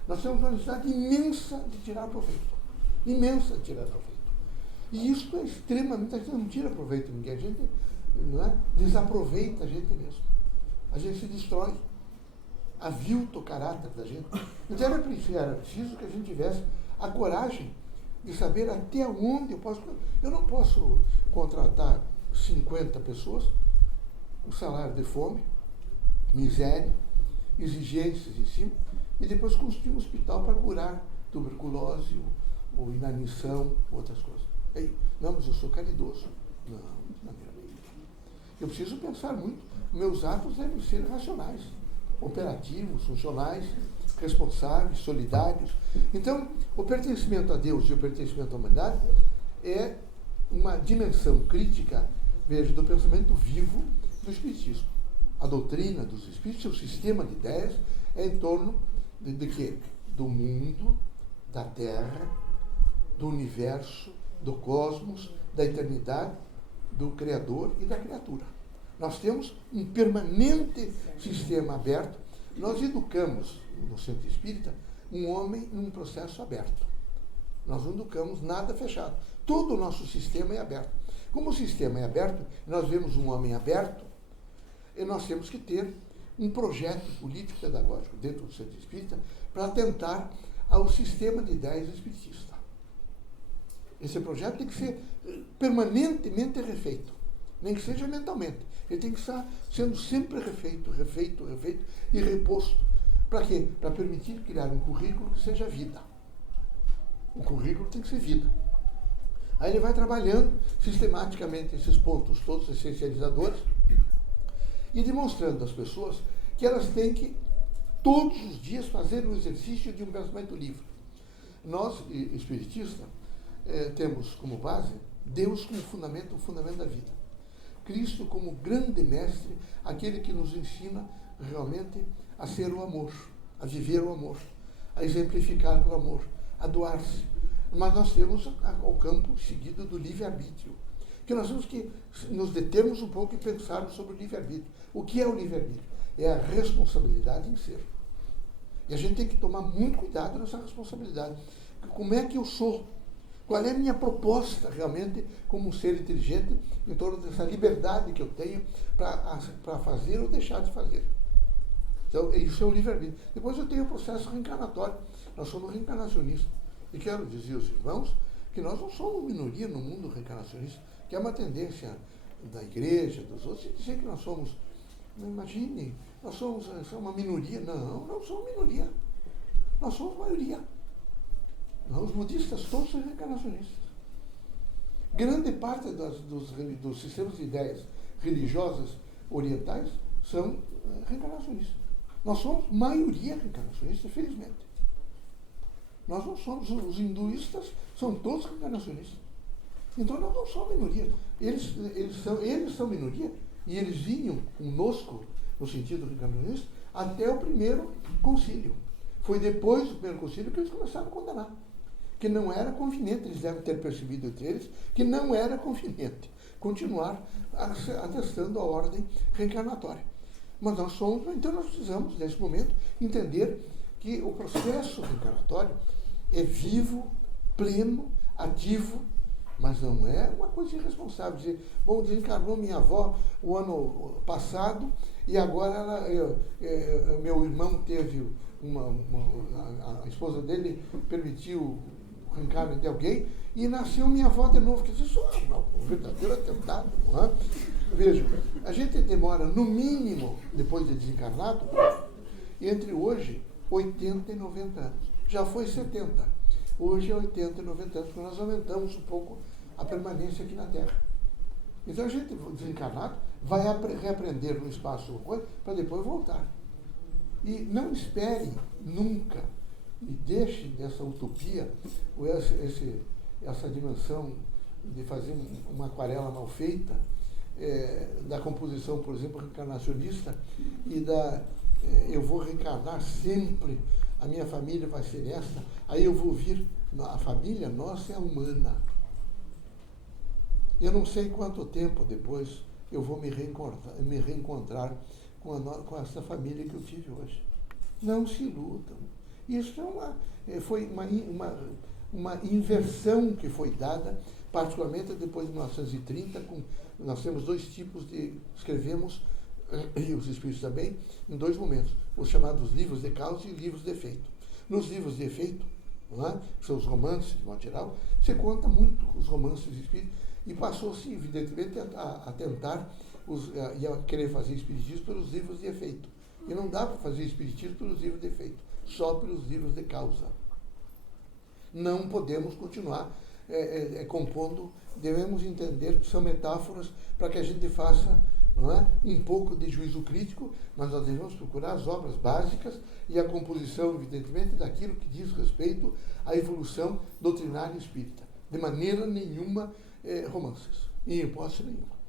Nós temos uma necessidade imensa de tirar proveito. Imensa de tirar proveito. E isso é extremamente... A gente não tira proveito de ninguém. A gente, não é, desaproveita a gente mesmo. A gente se destrói. Avilta o caráter da gente. Então era preciso que a gente tivesse a coragem de saber até onde eu posso... Eu não posso contratar 50 pessoas, o salário de fome, miséria, exigências em cima, e depois construir um hospital para curar tuberculose ou inanição, outras coisas. Ei, não, mas eu sou caridoso. Não, na minha lei. Eu preciso pensar muito. Meus atos devem ser racionais, operativos, funcionais, responsáveis, solidários. Então, o pertencimento a Deus e o pertencimento à humanidade é uma dimensão crítica, veja, do pensamento vivo do Espiritismo. A doutrina dos Espíritos, seu sistema de ideias, é em torno de quê? Do mundo, da Terra, do universo, do cosmos, da eternidade, do Criador e da criatura. Nós temos um permanente sistema aberto. Nós educamos, no centro espírita, um homem num processo aberto. Nós não educamos nada fechado. Todo o nosso sistema é aberto. Como o sistema é aberto, nós vemos um homem aberto, e nós temos que ter um projeto político-pedagógico dentro do centro espírita para atentar ao sistema de ideias espiritista. Esse projeto tem que ser permanentemente refeito, nem que seja mentalmente. Ele tem que estar sendo sempre refeito e reposto. Para quê? Para permitir criar um currículo que seja vida. O currículo tem que ser vida. Aí ele vai trabalhando sistematicamente esses pontos todos essencializadores e demonstrando às pessoas que elas têm que, todos os dias, fazer o exercício de um pensamento livre. Nós, espiritistas, temos como base Deus como fundamento, o fundamento da vida. Cristo como grande mestre, aquele que nos ensina realmente a ser o amor, a viver o amor, a exemplificar o amor, a doar-se. Mas nós temos o campo seguido do livre-arbítrio, que nós temos que nos determos um pouco e pensarmos sobre o livre-arbítrio. O que é o livre-arbítrio? É a responsabilidade em ser. E a gente tem que tomar muito cuidado nessa responsabilidade. Como é que eu sou? Qual é a minha proposta realmente como um ser inteligente em torno dessa liberdade que eu tenho para fazer ou deixar de fazer. Então, isso é o livre-arbítrio. Depois eu tenho o processo reencarnatório. Nós somos reencarnacionistas. E quero dizer aos irmãos que nós não somos minoria no mundo reencarnacionista, que é uma tendência da igreja, dos outros, de dizer que nós somos, imagine, nós somos uma minoria. Não, não somos minoria. Nós somos maioria. Os budistas todos são reencarnacionistas. Grande parte dos sistemas de ideias religiosas orientais são reencarnacionistas. Nós somos maioria reencarnacionista, felizmente. Nós não somos, os hinduístas são todos reencarnacionistas. Então nós não somos minoria. Eles são minoria e eles vinham conosco, no sentido reencarnacionista, até o primeiro concílio. Foi depois do primeiro concílio que eles começaram a condenar. Que não era conveniente, eles devem ter percebido entre eles, que não era conveniente continuar atestando a ordem reencarnatória. Mas nós somos, então nós precisamos, nesse momento, entender que o processo reencarnatório é vivo, pleno, ativo, mas não é uma coisa irresponsável. Dizer, bom, desencarnou minha avó o ano passado e agora meu irmão teve a esposa dele permitiu o reencarne de alguém e nasceu minha avó de novo. Quer dizer, isso é um verdadeiro atentado. Não é? Veja, a gente demora, no mínimo, depois de desencarnado, entre hoje 80 e 90 anos. Já foi 70. Hoje é 80 e 90 anos, porque nós aumentamos um pouco a permanência aqui na Terra. Então a gente, desencarnado, vai reaprender no espaço para depois voltar. E não espere nunca, e deixe dessa utopia, ou essa dimensão de fazer uma aquarela mal feita, da composição, por exemplo, reencarnacionista, e eu vou reencarnar sempre, a minha família vai ser esta, aí eu vou vir, a família nossa é humana. Eu não sei quanto tempo depois eu vou me reencontrar com essa família que eu tive hoje. Não se iludam. Isso foi uma inversão que foi dada, particularmente depois de 1930, nós temos dois tipos escrevemos, e os espíritos também, em dois momentos, os chamados livros de causa e livros de efeito. Nos livros de efeito, não é? Que são os romances, de modo geral, você conta muito os romances espíritas, e passou-se, evidentemente, a tentar e a querer fazer espiritismo pelos livros de efeito. E não dá para fazer espiritismo pelos livros de efeito, só pelos livros de causa. Não podemos continuar compondo, devemos entender que são metáforas para que a gente faça, não é, um pouco de juízo crítico, mas nós devemos procurar as obras básicas e a composição, evidentemente, daquilo que diz respeito à evolução doutrinária espírita. De maneira nenhuma romances, em hipótese nenhuma.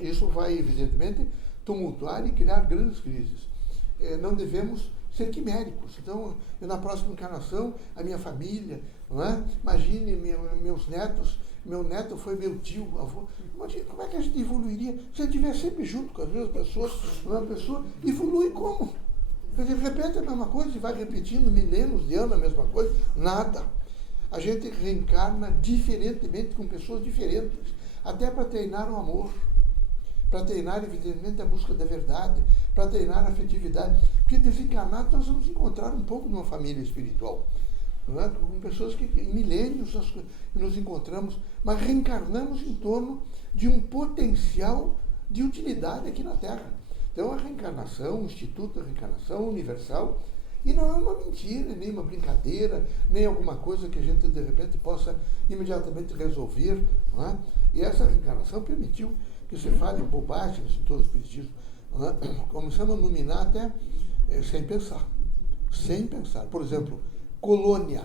Isso vai, evidentemente, tumultuar e criar grandes crises. Não devemos ser quiméricos. Então, na próxima encarnação, a minha família, não é? Imagine meus netos, meu neto foi meu tio, avô. Imagine como é que a gente evoluiria se a gente estiver sempre junto com as mesmas pessoas, uma pessoa evolui como? Quer dizer, repete a mesma coisa e vai repetindo milênios de anos a mesma coisa? Nada. A gente reencarna diferentemente com pessoas diferentes, até para treinar o amor, para treinar, evidentemente, a busca da verdade, para treinar a afetividade. Porque desencarnados nós vamos encontrar um pouco de uma família espiritual. Não é? Com pessoas que em milênios nos encontramos, mas reencarnamos em torno de um potencial de utilidade aqui na Terra. Então a reencarnação, o Instituto da Reencarnação Universal, e não é uma mentira, nem uma brincadeira, nem alguma coisa que a gente, de repente, possa imediatamente resolver. Não é? E essa reencarnação permitiu que se fale bobagens em todo o espiritismo. Não é? Começamos a nominar até sem pensar. Sem pensar. Por exemplo, colônia.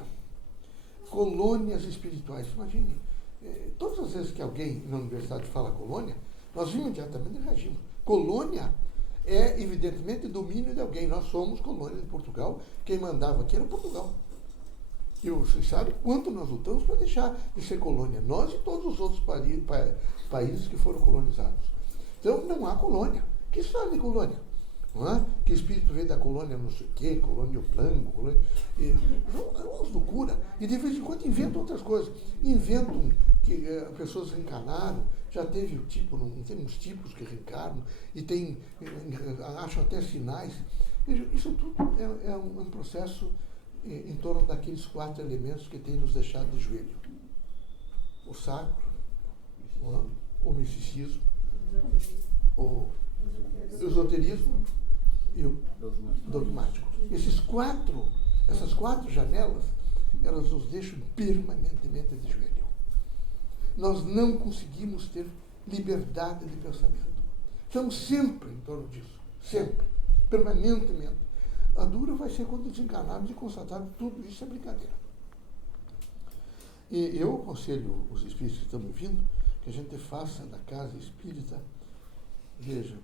Colônias espirituais. Imagine, todas as vezes que alguém na universidade fala colônia, nós imediatamente reagimos. Colônia é, evidentemente, domínio de alguém. Nós somos colônia de Portugal. Quem mandava aqui era Portugal. E você sabe quanto nós lutamos para deixar de ser colônia. Nós e todos os outros países que foram colonizados. Então, não há colônia. Que história de colônia? Não é? Que espírito veio da colônia não sei o quê, colônia Plango, é uma loucura. E de vez em quando inventam outras coisas. Inventam que pessoas reencarnaram, já teve o tipo, tem uns tipos que reencarnam, e tem, acham até sinais. Veja, isso tudo é um processo em torno daqueles 4 elementos que têm nos deixado de joelho. O sacro, o misticismo, o esoterismo e o dogmático. Essas 4 janelas, elas nos deixam permanentemente de joelho. Nós não conseguimos ter liberdade de pensamento. Estamos sempre em torno disso. Sempre. Permanentemente. A dura vai ser quando desencarnarmos e constatarmos que tudo isso é brincadeira. E eu aconselho os espíritos que estão me ouvindo que a gente faça da casa espírita, veja,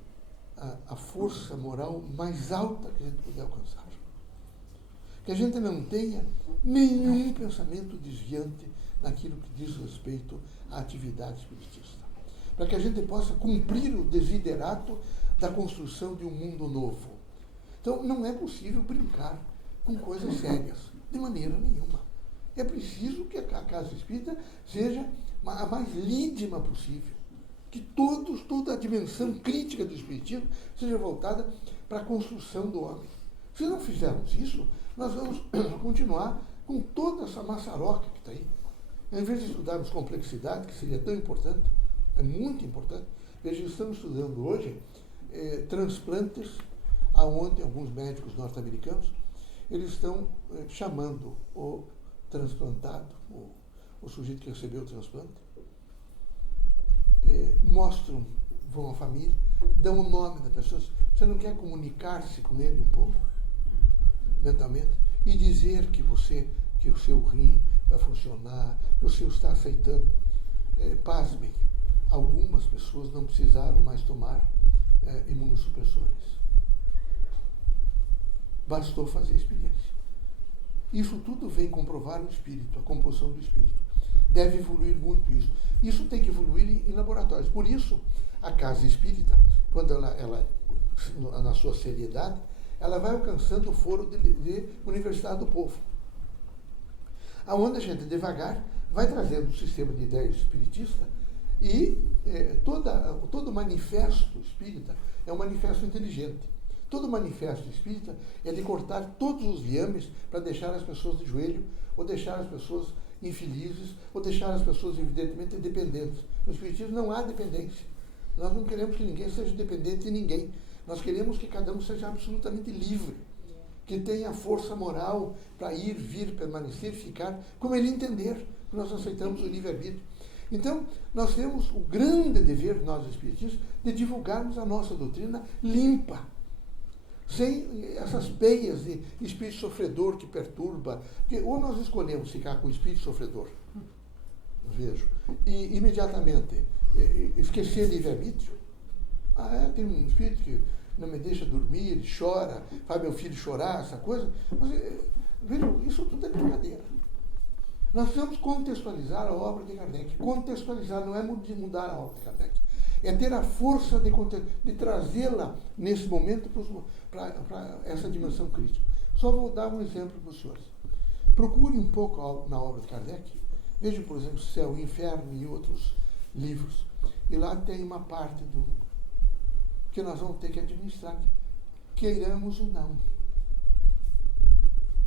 a força moral mais alta que a gente puder alcançar. Que a gente não tenha nenhum pensamento desviante naquilo que diz respeito à atividade espiritista. Para que a gente possa cumprir o desiderato da construção de um mundo novo. Então, não é possível brincar com coisas sérias, de maneira nenhuma. É preciso que a casa espírita seja a mais lídima possível. Que toda a dimensão crítica do espiritismo seja voltada para a construção do homem. Se não fizermos isso, nós vamos continuar com toda essa maçaroca que está aí. Em vez de estudarmos complexidade, que seria tão importante, é muito importante, veja, estamos estudando hoje transplantes, aonde alguns médicos norte-americanos, eles estão chamando o transplantado, o sujeito que recebeu o transplante, mostram, vão à família, dão o nome da pessoa. Você não quer comunicar-se com ele um pouco, mentalmente, e dizer que o seu rim vai funcionar, que o seu está aceitando. Pasmem, algumas pessoas não precisaram mais tomar imunossupressores. Bastou fazer a experiência. Isso tudo vem comprovar o espírito, a composição do espírito. Deve evoluir muito isso. Isso tem que evoluir em laboratórios. Por isso, a casa espírita, quando ela na sua seriedade, ela vai alcançando o foro de Universidade do Povo. Aonde a gente, devagar, vai trazendo o sistema de ideias espiritista e todo manifesto espírita é um manifesto inteligente. Todo manifesto espírita é de cortar todos os liames para deixar as pessoas de joelho, ou deixar as pessoas infelizes, ou deixar as pessoas, evidentemente, dependentes. No espiritismo não há dependência. Nós não queremos que ninguém seja dependente de ninguém. Nós queremos que cada um seja absolutamente livre, que tenha força moral para ir, vir, permanecer, ficar, como ele entender. Nós aceitamos o livre-arbítrio. Então, nós temos o grande dever, nós espiritistas, de divulgarmos a nossa doutrina limpa, sem essas peias de espírito sofredor que perturba. Porque ou nós escolhemos ficar com o espírito sofredor, vejo, e imediatamente esquecer livre-arbítrio. Tem um espírito que não me deixa dormir, ele chora, faz meu filho chorar, essa coisa. Mas, vejam, isso tudo é brincadeira. Nós precisamos contextualizar a obra de Kardec. Contextualizar não é mudar a obra de Kardec. É ter a força de trazê-la nesse momento para essa dimensão crítica. Só vou dar um exemplo para os senhores. Procure um pouco na obra de Kardec. Vejam, por exemplo, Céu e Inferno e outros livros. E lá tem uma parte que nós vamos ter que administrar, queiramos ou não.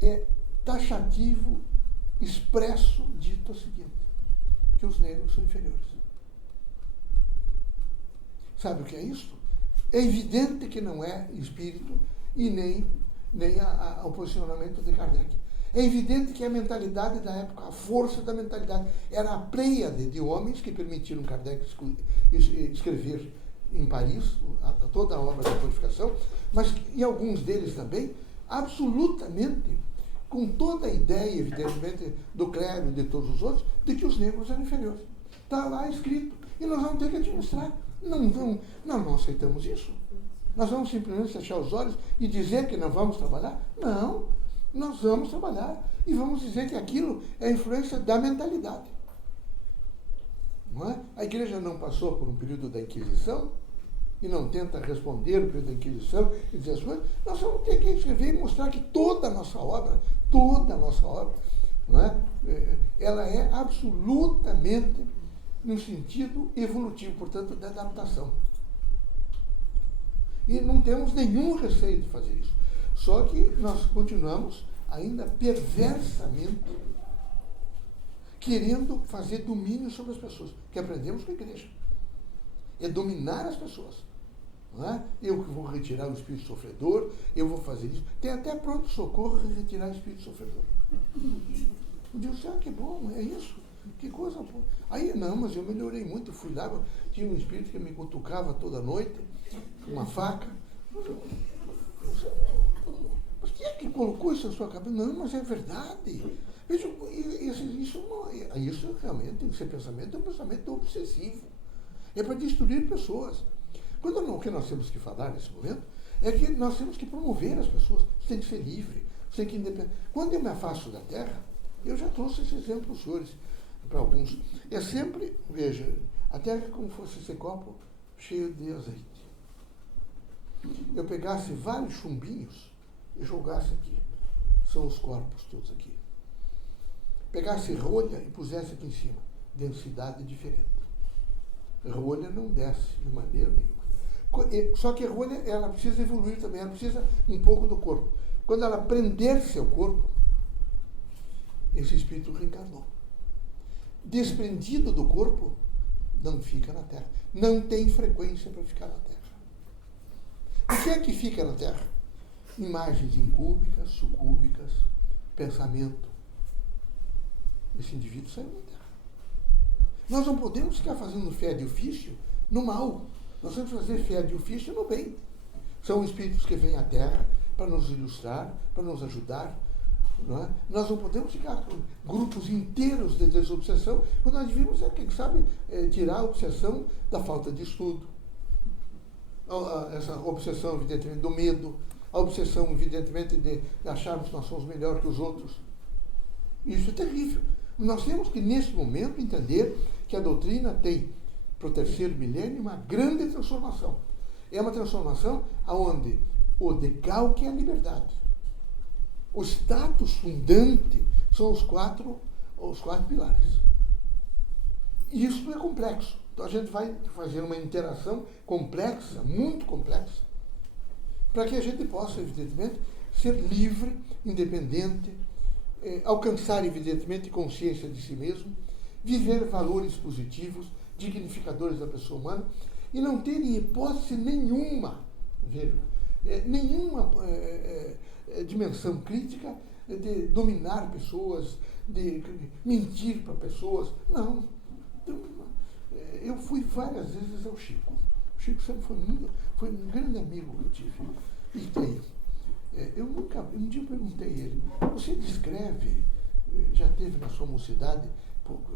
É taxativo, expresso, dito o seguinte, que os negros são inferiores. Sabe o que é isso? É evidente que não é espírito e nem o posicionamento de Kardec. É evidente que a mentalidade da época, a força da mentalidade, era a pleiade de homens que permitiram Kardec escrever em Paris toda a obra da codificação, mas e alguns deles também, absolutamente, com toda a ideia, evidentemente, do clero e de todos os outros, de que os negros eram inferiores. Está lá escrito. E nós vamos ter que administrar. Não aceitamos isso. Nós vamos simplesmente fechar os olhos e dizer que não vamos trabalhar? Não. Nós vamos trabalhar e vamos dizer que aquilo é influência da mentalidade. Não é? A igreja não passou por um período da Inquisição, e não tenta responder o período da Inquisição e dizer as coisas, nós vamos ter que escrever e mostrar que toda a nossa obra, não é? Ela é absolutamente no sentido evolutivo, portanto, da adaptação. E não temos nenhum receio de fazer isso. Só que nós continuamos ainda perversamente querendo fazer domínio sobre as pessoas, que aprendemos com a igreja. É dominar as pessoas. Não é? Eu que vou retirar o espírito sofredor, eu vou fazer isso. Tem até pronto-socorro para retirar o espírito sofredor. Eu digo, que bom, é isso. Que coisa boa. Aí, não, mas eu melhorei muito. Fui lá, tinha um espírito que me cutucava toda noite, com uma faca. Mas quem é que colocou isso na sua cabeça? Não, mas é verdade. Veja, isso realmente, esse pensamento é um pensamento obsessivo. É para destruir pessoas. O que nós temos que falar nesse momento é que nós temos que promover as pessoas. Você tem que ser livre, você tem que independente. Quando eu me afasto da terra, eu já trouxe esse exemplo para os senhores, para alguns. É sempre, veja, a terra é como se fosse esse copo cheio de azeite. Eu pegasse vários chumbinhos e jogasse aqui. São os corpos todos aqui. Pegasse rolha e pusesse aqui em cima. Densidade diferente. Rolha não desce de maneira nenhuma. Só que a rolha, ela precisa evoluir também, ela precisa um pouco do corpo. Quando ela prender seu corpo, esse espírito reencarnou. Desprendido do corpo, não fica na Terra. Não tem frequência para ficar na Terra. O que é que fica na Terra? Imagens incúbicas, sucúbicas, pensamento. Esse indivíduo saiu da Terra. Nós não podemos ficar fazendo fé de ofício no mal. Nós temos que fazer fé de ofício no bem. São espíritos que vêm à Terra para nos ilustrar, para nos ajudar. Não é? Nós não podemos ficar com grupos inteiros de desobsessão, quando nós devíamos, quem sabe, tirar a obsessão da falta de estudo. Essa obsessão, evidentemente, do medo. A obsessão, evidentemente, de acharmos que nós somos melhor que os outros. Isso é terrível. Nós temos que, neste momento, entender que a doutrina tem, para o terceiro milênio, uma grande transformação. É uma transformação onde o decalque é a liberdade. O status fundante são os quatro pilares. Isso é complexo. Então a gente vai fazer uma interação complexa, muito complexa, para que a gente possa, evidentemente, ser livre, independente, alcançar, evidentemente, consciência de si mesmo, viver valores positivos, dignificadores da pessoa humana, e não ter em hipótese nenhuma, nenhuma dimensão crítica de dominar pessoas, de mentir para pessoas. Não. Eu fui várias vezes ao Chico. O Chico sempre foi um grande amigo que eu tive. E tenho. Um dia eu perguntei a ele, você descreve, já teve na sua mocidade,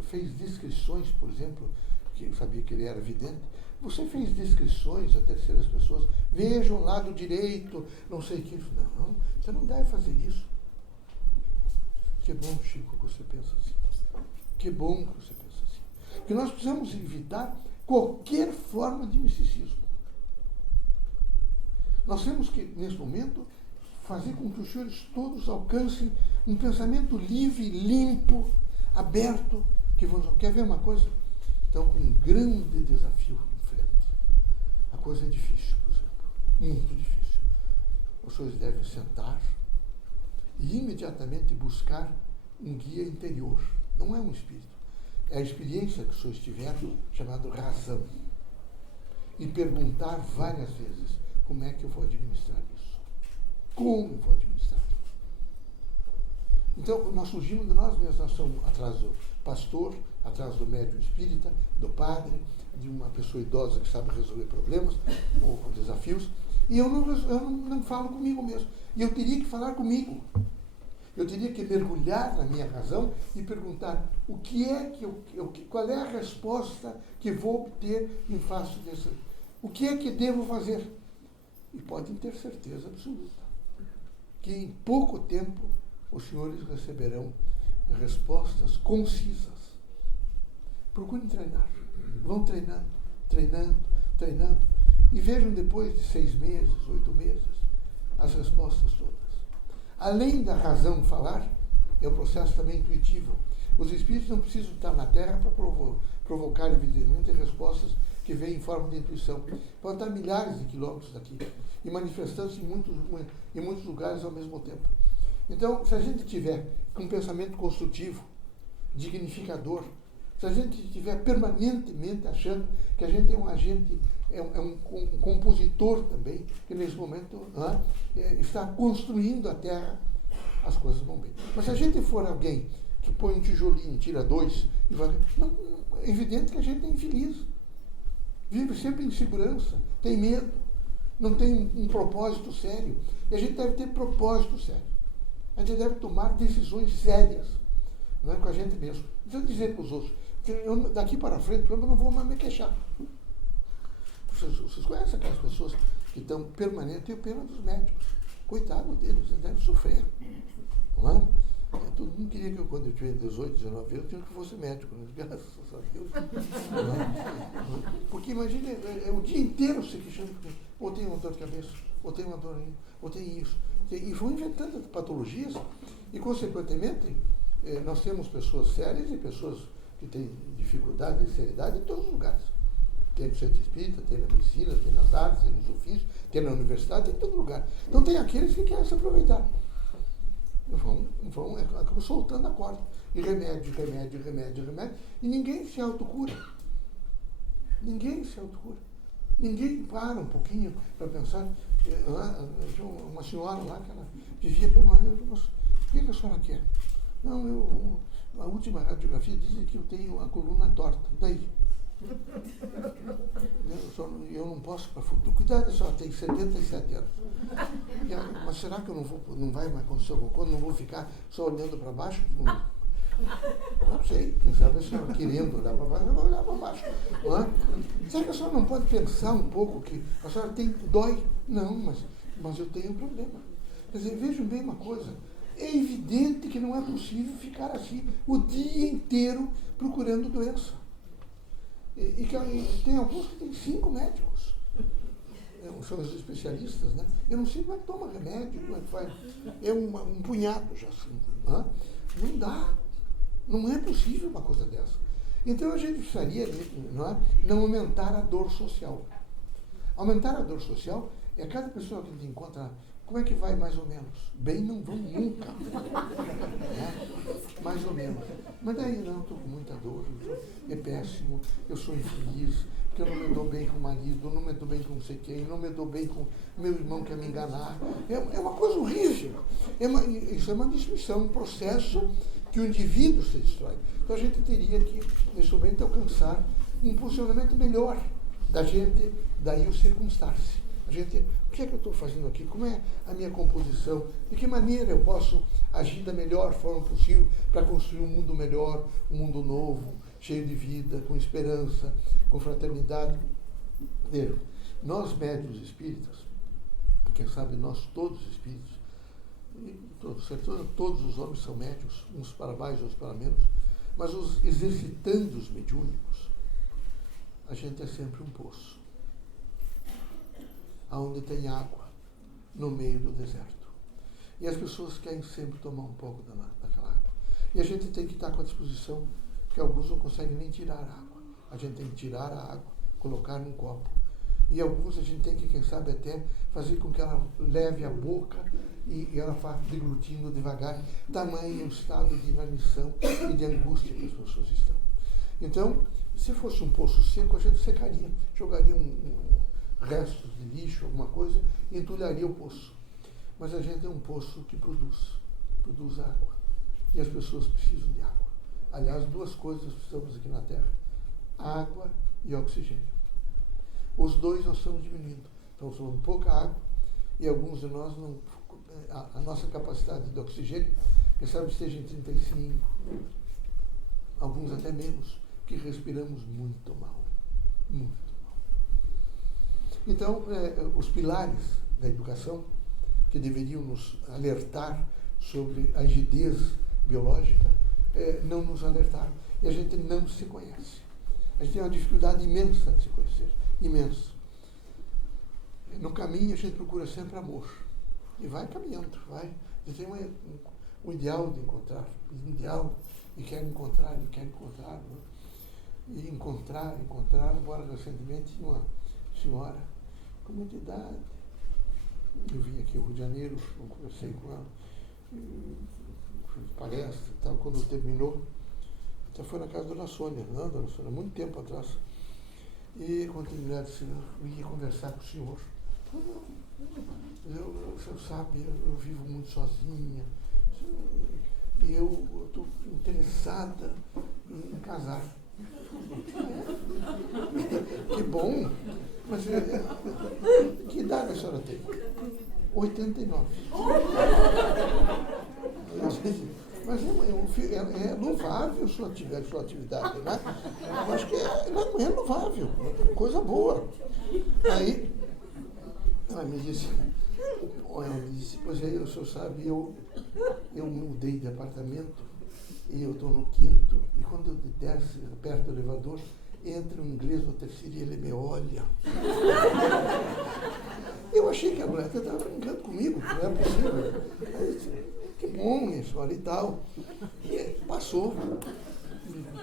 fez descrições, por exemplo, que eu sabia que ele era vidente, você fez descrições a terceiras pessoas, vejam o lado direito, não sei o que. Não, você não deve fazer isso. Que bom, Chico, que você pensa assim. Que bom que você pensa assim. Porque nós precisamos evitar qualquer forma de misticismo. Nós temos que, nesse momento, fazer com que os senhores todos alcancem um pensamento livre, limpo, aberto. Quer ver uma coisa? Então, com um grande desafio em frente. A coisa é difícil, por exemplo. Muito difícil. Os senhores devem sentar e imediatamente buscar um guia interior. Não é um espírito. É a experiência que os senhores tiveram, chamado razão. E perguntar várias vezes, como é que eu vou administrar isso? Como eu vou administrar? Então, nós surgimos de nós mesmos, nós somos atrás do pastor, atrás do médium espírita, do padre, de uma pessoa idosa que sabe resolver problemas ou desafios, e eu não falo comigo mesmo. E eu teria que falar comigo. Eu teria que mergulhar na minha razão e perguntar qual é a resposta que vou obter em face desse. O que é que devo fazer? E podem ter certeza absoluta que em pouco tempo os senhores receberão respostas concisas. Procurem treinar. Vão treinando, treinando, treinando. E vejam depois de 6 meses, 8 meses, as respostas todas. Além da razão falar, é o processo também intuitivo. Os espíritos não precisam estar na Terra para provocar, evidentemente, respostas que vêm em forma de intuição. Podem estar milhares de quilômetros daqui e manifestando-se em muitos lugares ao mesmo tempo. Então, se a gente tiver um pensamento construtivo, dignificador, se a gente estiver permanentemente achando que a gente é um agente, é um compositor também, que nesse momento está construindo a Terra, as coisas vão bem. Mas se a gente for alguém que põe um tijolinho, tira 2, e vai, não, é evidente que a gente é infeliz. Vive sempre em insegurança, tem medo, não tem um propósito sério. E a gente deve ter propósito sério. A gente deve tomar decisões sérias, não é, com a gente mesmo. Deixa eu dizer para os outros, daqui para frente eu não vou mais me queixar. Vocês conhecem aquelas pessoas que estão permanentes? Eu tenho pena dos médicos. Coitado deles, eles devem sofrer. Não é? Todo mundo queria que quando eu tinha 18, 19 anos, eu que fosse médico. Né? Graças a Deus. Porque imagina, é o dia inteiro se queixando. Ou tem uma dor de cabeça, ou tem uma dor, ou tem isso. E vão inventando patologias. E, consequentemente, nós temos pessoas sérias e pessoas que têm dificuldade de seriedade em todos os lugares. Tem no centro espírita, tem na medicina, tem nas artes, tem nos ofícios, tem na universidade, tem em todo lugar. Então tem aqueles que querem se aproveitar. Acabam soltando a corda. E remédio, e ninguém se autocura. Ninguém se autocura. Ninguém para um pouquinho para pensar. Tinha uma senhora lá que ela vivia permanente. Mas o que a senhora quer? Não, a última radiografia diz que eu tenho a coluna torta. Daí? Eu não posso para futuro. Cuidado, a senhora tem 77 anos. Mas será que eu não vai mais acontecer alguma coisa? Não vou ficar só olhando para baixo? Não sei. Quem sabe a senhora querendo olhar para baixo, vai olhar para baixo. Será que a senhora não pode pensar um pouco que a senhora dói? Não, mas eu tenho um problema. Quer dizer, vejam bem uma coisa. É evidente que não é possível ficar assim o dia inteiro procurando doença. E tem alguns que têm 5 médicos. São os especialistas, né? Eu não sei como é que toma remédio, como é que faz. É um punhado já. Não dá. Não é possível uma coisa dessa. Então a gente precisaria não aumentar a dor social. Aumentar a dor social é cada pessoa que a gente encontra. Como é que vai mais ou menos? Bem, não vão nunca. Mais ou menos. Mas daí não, estou com muita dor, é péssimo, eu sou infeliz, porque eu não me dou bem com o marido, não me dou bem com não sei quem, não me dou bem com meu irmão que quer me enganar. É uma coisa horrível. Isso é uma destruição, um processo que o indivíduo se destrói. Então a gente teria que, nesse momento, alcançar um posicionamento melhor da gente, daí o circunstar-se. O que é que eu estou fazendo aqui? Como é a minha composição? De que maneira eu posso agir da melhor forma possível para construir um mundo melhor, um mundo novo, cheio de vida, com esperança, com fraternidade? Nós, médiuns espíritas, quem sabe nós todos espíritos, todos os homens são médiuns, uns para mais, outros para menos, mas os exercitandos mediúnicos, a gente é sempre um poço. Onde tem água, no meio do deserto. E as pessoas querem sempre tomar um pouco daquela água. E a gente tem que estar com a disposição, porque alguns não conseguem nem tirar a água. A gente tem que tirar a água, colocar num copo. E alguns a gente tem que, quem sabe, até fazer com que ela leve a boca e ela vá deglutindo devagar. Tamanho é o estado de inanição e de angústia que as pessoas estão. Então, se fosse um poço seco, a gente secaria, jogaria restos de lixo, alguma coisa, e entulharia o poço. Mas a gente é um poço que produz água. E as pessoas precisam de água. Aliás, 2 coisas precisamos aqui na Terra: água e oxigênio. Os 2 nós estamos diminuindo. Estamos tomando pouca água e alguns de nós não. A nossa capacidade de oxigênio, quem sabe esteja em 35, alguns até menos, que respiramos muito mal. Muito. Então, os pilares da educação, que deveriam nos alertar sobre a rigidez biológica, não nos alertaram. E a gente não se conhece. A gente tem uma dificuldade imensa de se conhecer. Imensa. No caminho a gente procura sempre amor. E vai caminhando, vai. E tem um ideal de encontrar, um ideal, e quer encontrar. Né? E encontrar. Agora, recentemente, uma senhora com muita idade. Eu vim aqui ao Rio de Janeiro, conversei com ela, fiz palestra e tal. Quando terminou, até foi na casa da Dona Sônia, Dona Sônia, muito tempo atrás. E quando terminou, ela disse: eu ia conversar com o senhor. O senhor sabe, eu vivo muito sozinha. E eu estou interessada em casar. Que bom! Mas que idade a senhora tem? 89. Mas é louvável sua atividade, né? Eu acho que é louvável, coisa boa. Aí ela me disse, pois é, o senhor sabe, eu mudei de apartamento e eu estou no 5º, e quando eu desce perto do elevador, entra um inglês no terceiro e ele me olha. Eu achei que a mulher estava brincando comigo, que não é possível. Aí disse: que bom isso, olha e tal. E passou.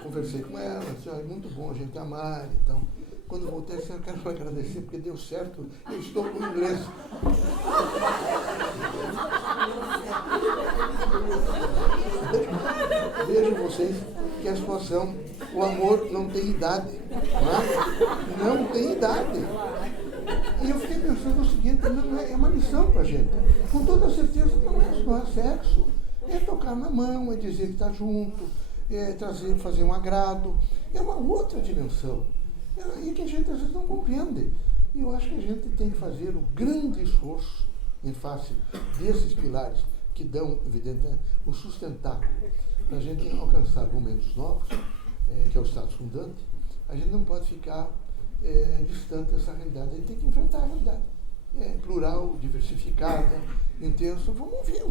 Conversei com ela, disse: é muito bom a gente amar e tal. Quando eu voltei, eu quero agradecer porque deu certo, eu estou com o inglês. Vejam vocês que a situação, o amor não tem idade. Não tem idade. E eu fiquei pensando o seguinte: não é uma lição para a gente. Com toda certeza não é sexo. É tocar na mão, é dizer que está junto, é fazer um agrado. É uma outra dimensão. E que a gente às vezes não compreende. E eu acho que a gente tem que fazer o grande esforço em face desses pilares que dão, evidentemente, o sustentáculo para a gente alcançar momentos novos, que é o status fundante. A gente não pode ficar distante dessa realidade. A gente tem que enfrentar a realidade. Plural, diversificada, intenso. Vamos ver,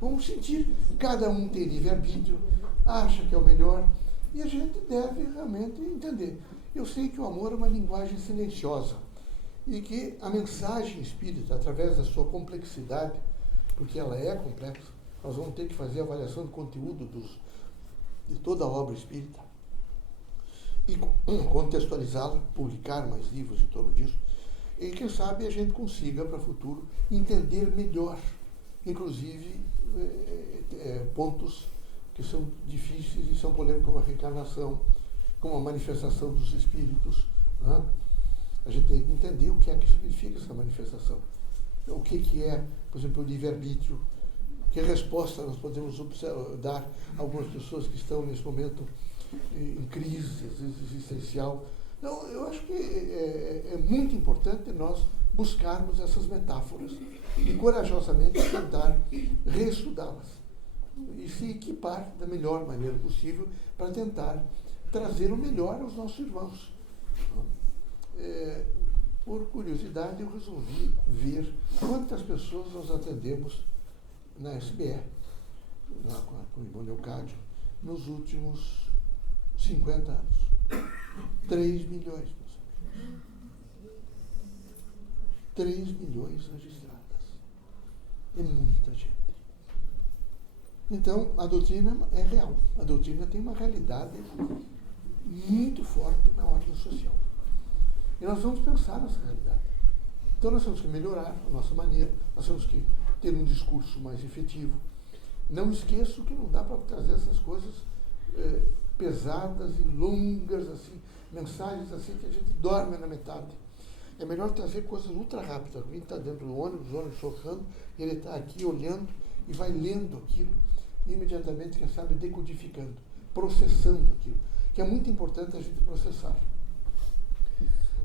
vamos sentir. Cada um tem livre-arbítrio, acha que é o melhor, e a gente deve realmente entender. Eu sei que o amor é uma linguagem silenciosa e que a mensagem espírita, através da sua complexidade, porque ela é complexa, nós vamos ter que fazer a avaliação do conteúdo de toda a obra espírita e contextualizá-la, publicar mais livros em torno disso, e quem sabe a gente consiga, para o futuro, entender melhor, inclusive pontos que são difíceis e são polêmicos, como a reencarnação, como a manifestação dos espíritos. Né? A gente tem que entender o que é que significa essa manifestação. O que é, por exemplo, o livre-arbítrio. Que resposta nós podemos dar a algumas pessoas que estão nesse momento em crise existencial. Então, eu acho que é muito importante nós buscarmos essas metáforas e corajosamente tentar reestudá-las e se equipar da melhor maneira possível para tentar trazer o melhor aos nossos irmãos. Por curiosidade, eu resolvi ver quantas pessoas nós atendemos na SBE, lá com o irmão Leocádio, nos últimos 50 anos. 3 milhões. 3 milhões registradas. É muita gente. Então, a doutrina é real. A doutrina tem uma realidade muito forte na ordem social. E nós vamos pensar nessa realidade. Então, nós temos que melhorar a nossa maneira, nós temos que ter um discurso mais efetivo. Não esqueço que não dá para trazer essas coisas pesadas e longas, assim, mensagens assim que a gente dorme na metade. É melhor trazer coisas ultra rápidas. Alguém está dentro do ônibus chocando, ele está aqui olhando e vai lendo aquilo e imediatamente, quem sabe, decodificando, processando aquilo, que é muito importante a gente processar.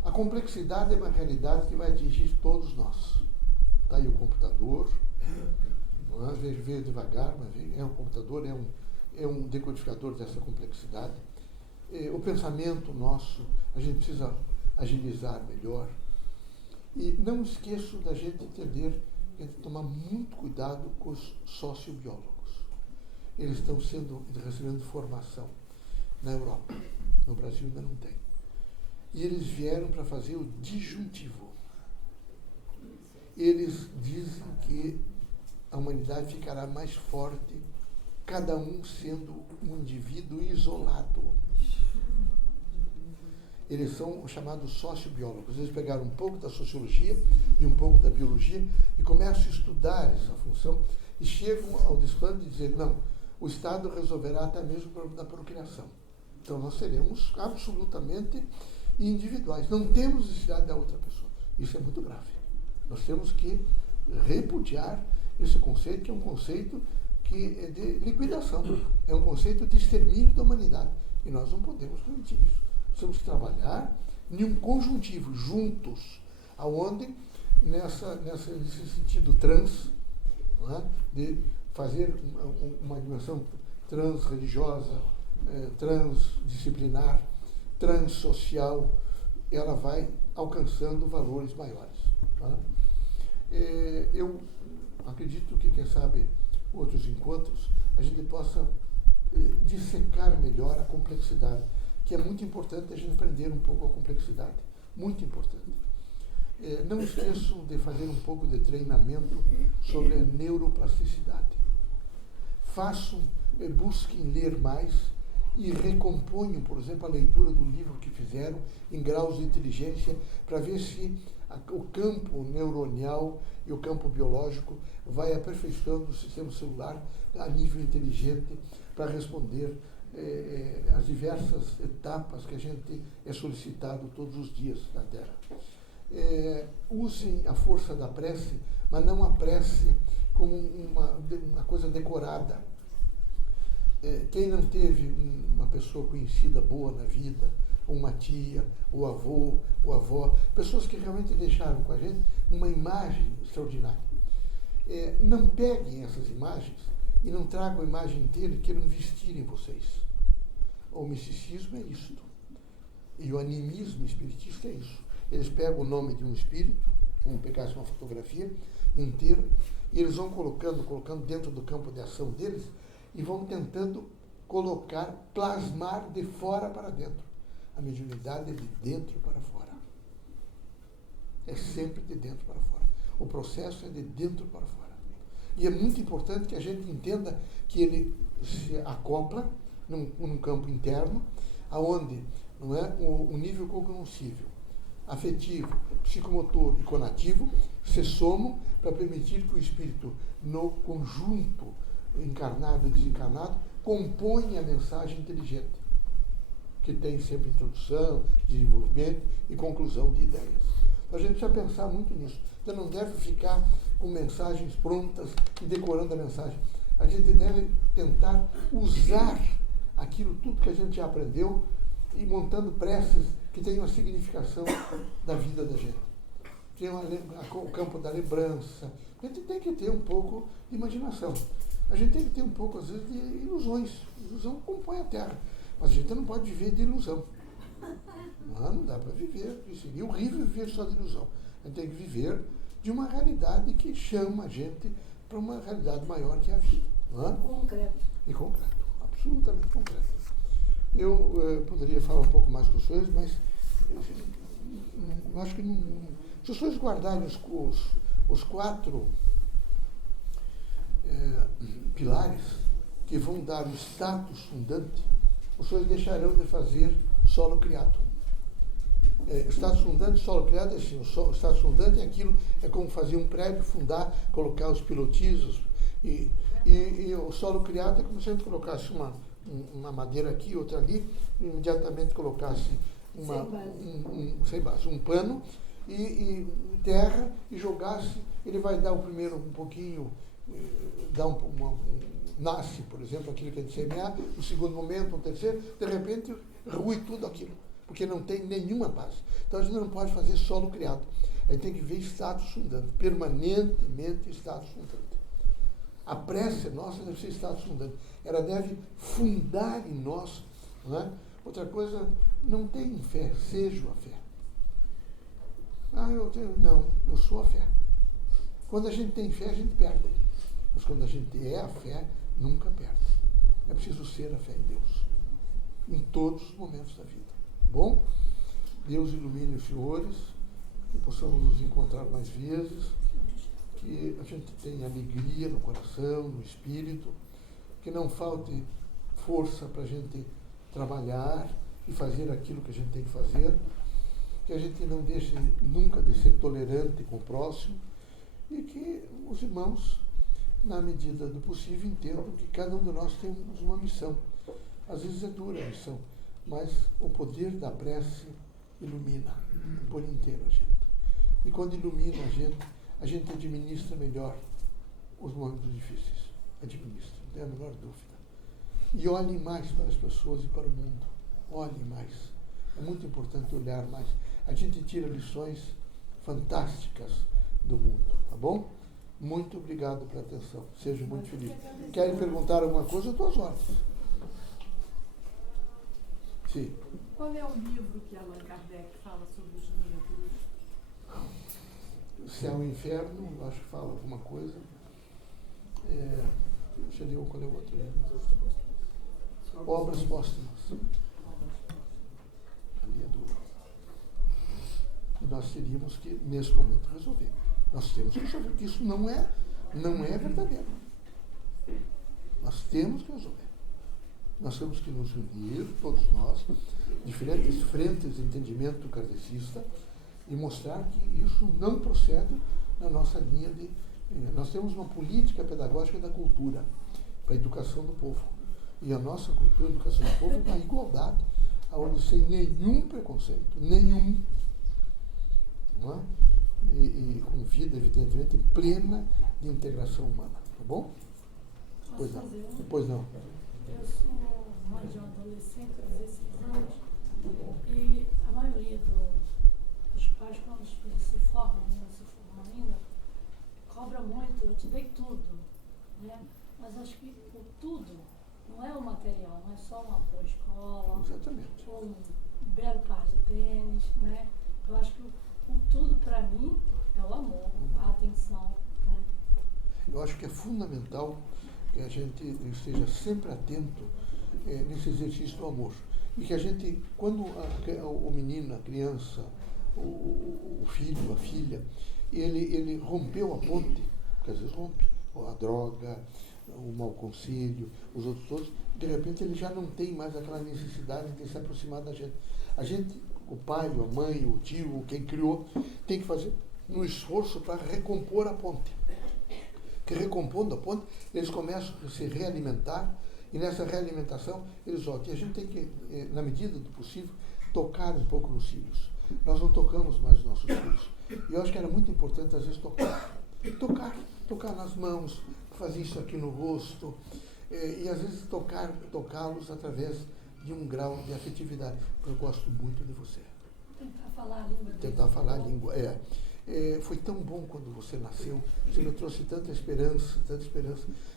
A complexidade é uma realidade que vai atingir todos nós. Está aí o computador, não é? Veio devagar, mas é um computador, é um decodificador dessa complexidade. O pensamento nosso, a gente precisa agilizar melhor. E não esqueço da gente entender, a gente tomar muito cuidado com os sociobiólogos. Eles estão recebendo formação na Europa. No Brasil ainda não tem. E eles vieram para fazer o disjuntivo. eles dizem que a humanidade ficará mais forte, cada um sendo um indivíduo isolado. Eles são os chamados sociobiólogos. Eles pegaram um pouco da sociologia e um pouco da biologia e começam a estudar essa função e chegam ao desplante de dizer, não, o Estado resolverá até mesmo o problema da procriação. Então nós seremos absolutamente individuais. Não temos necessidade da outra pessoa. Isso é muito grave. Nós temos que repudiar esse conceito, que é um conceito que é de liquidação. É um conceito de extermínio da humanidade. E nós não podemos permitir isso. Temos que trabalhar em um conjuntivo, juntos, aonde, nesse sentido trans, não é? De fazer uma dimensão transreligiosa, transdisciplinar, transsocial, ela vai alcançando valores maiores. Tá? Eu acredito que, quem sabe, outros encontros, a gente possa dissecar melhor a complexidade, que é muito importante a gente aprender um pouco a complexidade. Muito importante. Não esqueçam de fazer um pouco de treinamento sobre a neuroplasticidade. Busquem ler mais e recomponham, por exemplo, a leitura do livro que fizeram em graus de inteligência para ver se o campo neuronial e o campo biológico vai aperfeiçoando o sistema celular a nível inteligente para responder as diversas etapas que a gente é solicitado todos os dias na Terra. Usem a força da prece, mas não a prece como uma coisa decorada. Quem não teve uma pessoa conhecida boa na vida, uma tia, o avô, ou avó, pessoas que realmente deixaram com a gente uma imagem extraordinária. Não peguem essas imagens e não tragam a imagem inteira e queiram vestir em vocês. O misticismo é isto. E o animismo espiritista é isso. Eles pegam o nome de um espírito, como pegasse uma fotografia inteira, e eles vão colocando dentro do campo de ação deles e vão tentando plasmar de fora para dentro. A mediunidade é de dentro para fora. É sempre de dentro para fora. O processo é de dentro para fora. E é muito importante que a gente entenda que ele se acopla num campo interno, aonde, não é, o nível cognoscível, afetivo, psicomotor e conativo se somam para permitir que o espírito, no conjunto encarnado e desencarnado, componha a mensagem inteligente, que tem sempre introdução, desenvolvimento e conclusão de ideias. Então a gente precisa pensar muito nisso. Então não deve ficar com mensagens prontas e decorando a mensagem. A gente deve tentar usar aquilo tudo que a gente já aprendeu e montando preces que tenham a significação da vida da gente. Tem o campo da lembrança. A gente tem que ter um pouco de imaginação. A gente tem que ter um pouco, às vezes, de ilusões. Ilusão compõe a Terra. Mas a gente não pode viver de ilusão. Não dá para viver. Seria horrível viver só de ilusão. A gente tem que viver de uma realidade que chama a gente para uma realidade maior que a vida. Concreto. E concreto. Absolutamente concreto. Eu poderia falar um pouco mais com vocês, mas eu acho que não. Se vocês guardarem os 4 pilares que vão dar o status fundante, vocês deixarão de fazer solo criado. Status fundante, solo criado é assim, o status fundante é como fazer um prédio, fundar, colocar os pilotis, e o solo criado é como se a gente colocasse uma madeira aqui, outra ali, e imediatamente colocasse sem base, um pano e terra e jogasse, ele vai dar o primeiro um pouquinho, nasce, por exemplo, aquilo que a gente semear, no segundo momento, no terceiro, de repente rui tudo aquilo, porque não tem nenhuma base. Então a gente não pode fazer solo criado. A gente tem que ver status fundante, permanentemente status fundante. A prece nossa deve ser status fundante. Ela deve fundar em nós. Não é? Outra coisa, não tenham fé, sejam a fé. Eu sou a fé. Quando a gente tem fé, a gente perde. Mas quando a gente é a fé, nunca perde. É preciso ser a fé em Deus. Em todos os momentos da vida. Bom? Deus ilumine os senhores, que possamos nos encontrar mais vezes, que a gente tenha alegria no coração, no espírito, que não falte força para a gente trabalhar e fazer aquilo que a gente tem que fazer, que a gente não deixe nunca de ser tolerante com o próximo e que os irmãos, na medida do possível, entendam que cada um de nós temos uma missão. Às vezes é dura a missão, mas o poder da prece ilumina por inteiro a gente. E quando ilumina a gente administra melhor os momentos difíceis. Administra, não tem a menor dúvida. E olhem mais para as pessoas e para o mundo. Olhem mais. É muito importante olhar mais. A gente tira lições fantásticas do mundo, tá bom? Muito obrigado pela atenção. Sejam muito felizes. Querem perguntar alguma coisa? Eu estou às ordens. Sim. Qual é o livro que Allan Kardec fala sobre os negros? Céu e Inferno, acho que fala alguma coisa. Deixa eu ver qual é o outro livro. Obras Póstumas. Ali é duro. E nós teríamos que, nesse momento, resolver. Nós temos que resolver, porque isso não é verdadeiro. Nós temos que resolver. Nós temos que nos unir, todos nós, diferentes frentes de entendimento kardecista, e mostrar que isso não procede na nossa linha de... Nós temos uma política pedagógica da cultura para a educação do povo. E a nossa cultura, a educação do povo, é uma igualdade, onde sem nenhum preconceito, nenhum, não é? E com vida, evidentemente, plena de integração humana. Tá bom? Pois não. Pois não. Eu sou mãe de um adolescente de 16 anos e a maioria dos pais, quando os filhos se formam, não se formam ainda, cobra muito, eu te dei tudo, né? Mas acho que o tudo não é o material, não é só uma boa escola, exatamente, ou um belo par de tênis, né? Eu acho que o tudo para mim é o amor, a atenção, né? Eu acho que é fundamental que a gente esteja sempre atento nesse exercício do amor. E que a gente, quando o menino, a criança, o filho, a filha, ele rompeu a ponte, porque às vezes rompe, a droga, o mau conselho, os outros todos, de repente ele já não tem mais aquela necessidade de se aproximar da gente. A gente, o pai, a mãe, o tio, quem criou, tem que fazer um esforço para recompor a ponte. Que recompondo a ponte, eles começam a se realimentar, e nessa realimentação eles voltam. E a gente tem que, na medida do possível, tocar um pouco nos filhos. Nós não tocamos mais os nossos filhos. E eu acho que era muito importante, às vezes, tocar nas mãos, fazer isso aqui no rosto, e às vezes tocá-los através de um grau de afetividade. Porque eu gosto muito de você. Tentar falar a língua. Tentar falar a língua, foi tão bom quando você nasceu, você me trouxe tanta esperança,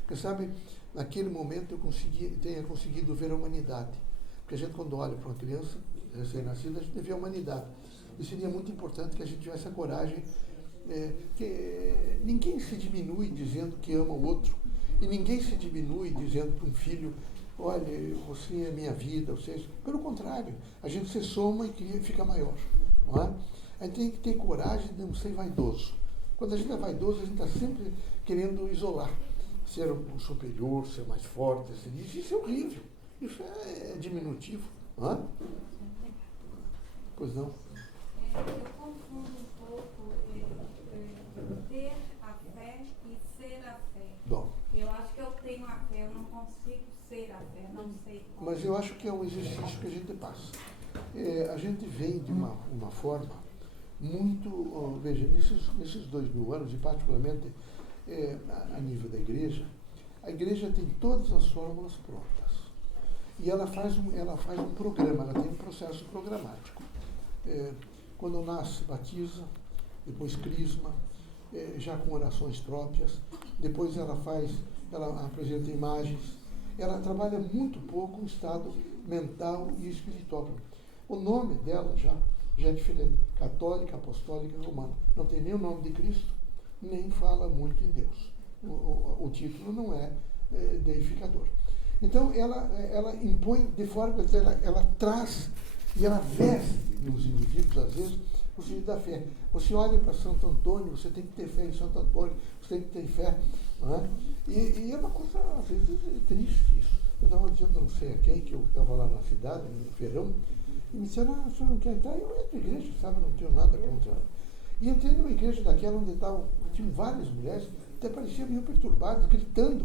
porque sabe, naquele momento eu tenha conseguido ver a humanidade, porque a gente quando olha para uma criança recém-nascida, a gente vê a humanidade, e seria muito importante que a gente tivesse a coragem, que ninguém se diminui dizendo que ama o outro, e ninguém se diminui dizendo para um filho, olha, você é minha vida, ou seja, pelo contrário, a gente se soma e fica maior, não é? A gente tem que ter coragem de não ser vaidoso. Quando a gente é vaidoso, a gente está sempre querendo isolar. Ser um superior, ser mais forte, isso é horrível. Isso é diminutivo. Não é? Pois não? Eu confundo um pouco ter a fé e ser a fé. Bom. Eu acho que eu tenho a fé, eu não consigo ser a fé, não sei como. Mas eu acho que é um exercício que a gente passa. A gente vem de uma forma muito, veja, nesses 2000 anos, e particularmente a nível da igreja, a igreja tem todas as fórmulas prontas. E ela faz um programa, ela tem um processo programático. Quando nasce, batiza, depois crisma, já com orações próprias, depois ela apresenta imagens, ela trabalha muito pouco o estado mental e espiritual. O nome dela já é diferente, católica, apostólica e romana. Não tem nem o nome de Cristo, nem fala muito em Deus. O título não é deificador. Então, ela impõe de forma que ela traz e ela veste nos indivíduos, às vezes, o sentido da fé. Você olha para Santo Antônio, você tem que ter fé em Santo Antônio, você tem que ter fé. Não é? E é uma coisa, às vezes, triste isso. Eu estava dizendo, não sei a quem, que eu estava lá na cidade, no verão, e me disseram, o senhor não quer entrar? Eu entro na igreja, sabe, não tenho nada contra. E entrei numa igreja daquela onde tinham várias mulheres, até pareciam meio perturbadas, gritando.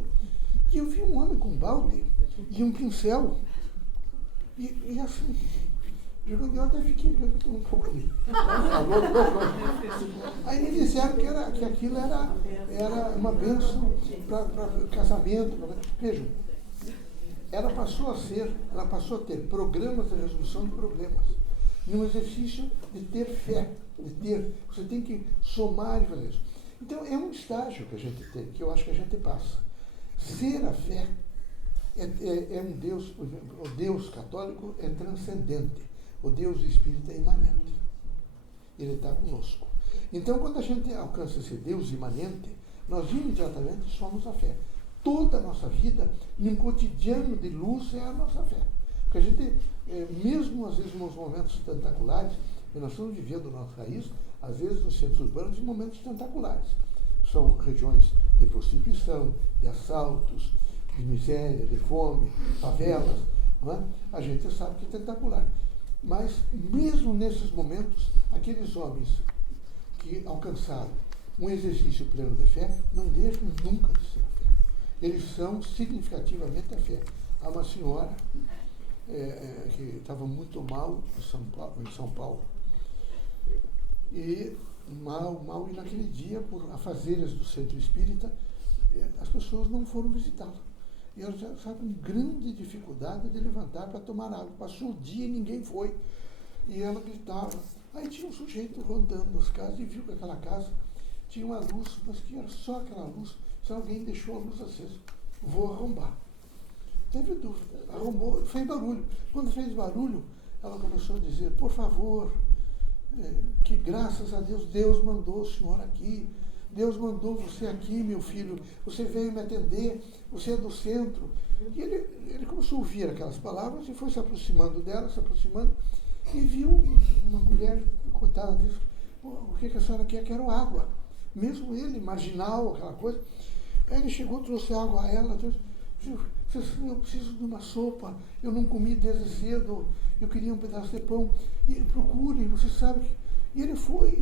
E eu vi um homem com um balde e um pincel. E assim, eu até fiquei um pouco ali. Aí me disseram que aquilo era uma bênção para casamento. Vejam, ela passou a ter programas de resolução de problemas. E um exercício de ter fé, você tem que somar e fazer isso. Então é um estágio que a gente tem, que eu acho que a gente passa. Ser a fé é um Deus, o Deus católico é transcendente, o Deus espírita é imanente. Ele está conosco. Então, quando a gente alcança esse Deus imanente, nós imediatamente somos a fé. Toda a nossa vida, num cotidiano de luz, é a nossa fé. Porque a gente, mesmo às vezes nos momentos tentaculares, e nós estamos vivendo na nossa raiz, às vezes nos centros urbanos, em momentos tentaculares. São regiões de prostituição, de assaltos, de miséria, de fome, favelas. Não é? A gente sabe que é tentacular. Mas, mesmo nesses momentos, aqueles homens que alcançaram um exercício pleno de fé, não deixam nunca de ser a fé. Eles são significativamente a fé. Há uma senhora que estava muito mal em São Paulo, e mal, e naquele dia, por afazeres do centro espírita, as pessoas não foram visitá-la. E ela já estava com grande dificuldade de levantar para tomar água. Passou o dia e ninguém foi. E ela gritava. Aí tinha um sujeito rondando nas casas e viu que aquela casa tinha uma luz, mas que era só aquela luz, se alguém deixou a luz acesa. Vou arrombar. Teve dúvida. Arrombou, fez barulho. Quando fez barulho, ela começou a dizer, por favor, que graças a Deus, Deus mandou o senhor aqui. Deus mandou você aqui, meu filho. Você veio me atender. Você é do centro. E ele começou a ouvir aquelas palavras e foi se aproximando dela, e viu uma mulher, coitada, disse, o que a senhora quer? Quero água. Mesmo ele, marginal, aquela coisa. Aí ele chegou, trouxe água a ela, disse, eu preciso de uma sopa, eu não comi desde cedo, eu queria um pedaço de pão. E procure, você sabe que... E ele foi,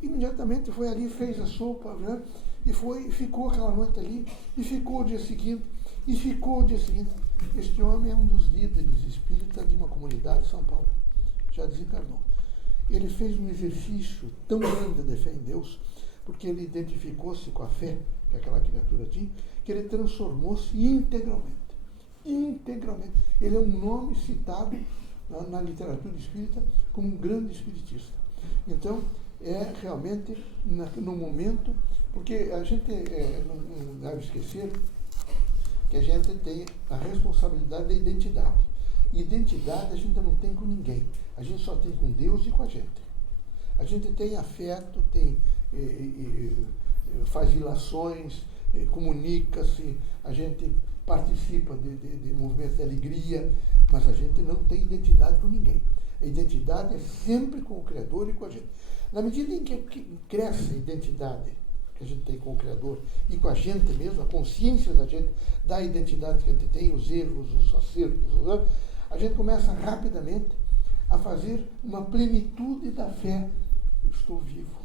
imediatamente foi ali, fez a sopa, né? E ficou aquela noite ali, e ficou o dia seguinte. Este homem é um dos líderes espíritas de uma comunidade de São Paulo, já desencarnou. Ele fez um exercício tão grande de fé em Deus, porque ele identificou-se com a fé que aquela criatura tinha, que ele transformou-se integralmente. Ele é um nome citado na literatura espírita como um grande espiritista. Então, é realmente no momento, porque a gente não deve esquecer que a gente tem a responsabilidade da identidade. Identidade a gente não tem com ninguém, a gente só tem com Deus e com a gente. A gente tem afeto, faz ilações, comunica-se, a gente participa de movimentos de alegria, mas a gente não tem identidade com ninguém. A identidade é sempre com o Criador e com a gente. Na medida em que cresce a identidade que a gente tem com o Criador e com a gente mesmo, a consciência da gente, da identidade que a gente tem, os erros, os acertos, a gente começa rapidamente a fazer uma plenitude da fé. Estou vivo.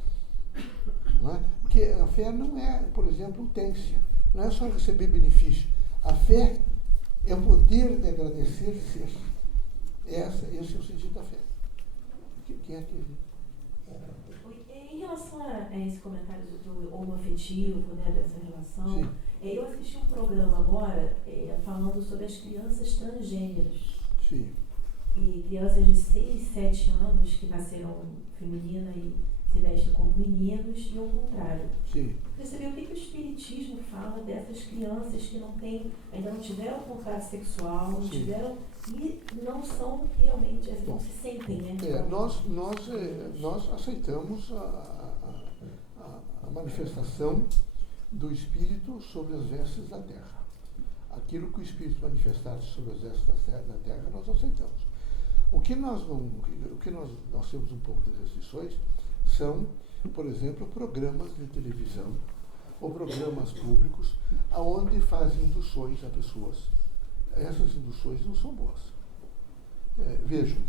Não é? Porque a fé não é, por exemplo, utência. Não é só receber benefício. A fé é o poder de agradecer ser. Esse é o sentido da fé. Quem é que... Em relação a esse comentário do homoafetivo, né, dessa relação, eu assisti um programa agora falando sobre as crianças transgêneros. Sim. E crianças de 6, 7 anos que nasceram feminina e se vestem como meninos e o contrário. Sim. Percebeu o que o Espiritismo fala dessas crianças que ainda não tiveram contato sexual, não tiveram e não são realmente, não se sentem, né? Nós aceitamos a manifestação do Espírito sobre as vestes da Terra. Aquilo que o Espírito manifestasse sobre as vestes da Terra, nós aceitamos. O que nós temos um pouco de restrições são, por exemplo, programas de televisão ou programas públicos aonde fazem induções a pessoas. Essas induções não são boas. Vejam,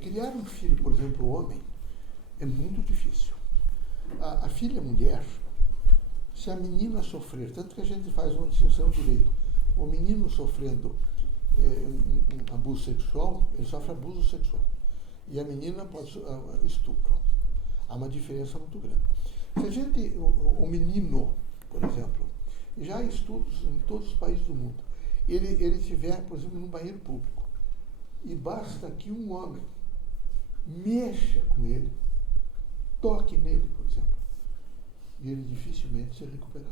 criar um filho, por exemplo, homem, é muito difícil. A filha mulher, se a menina sofrer, tanto que a gente faz uma distinção direito, o menino sofrendo um abuso sexual, ele sofre abuso sexual. E a menina pode estupro. Há uma diferença muito grande. Se a gente, o menino, por exemplo, já há estudos em todos os países do mundo, ele estiver, por exemplo, num banheiro público, e basta que um homem mexa com ele, toque nele, por exemplo, e ele dificilmente se recuperará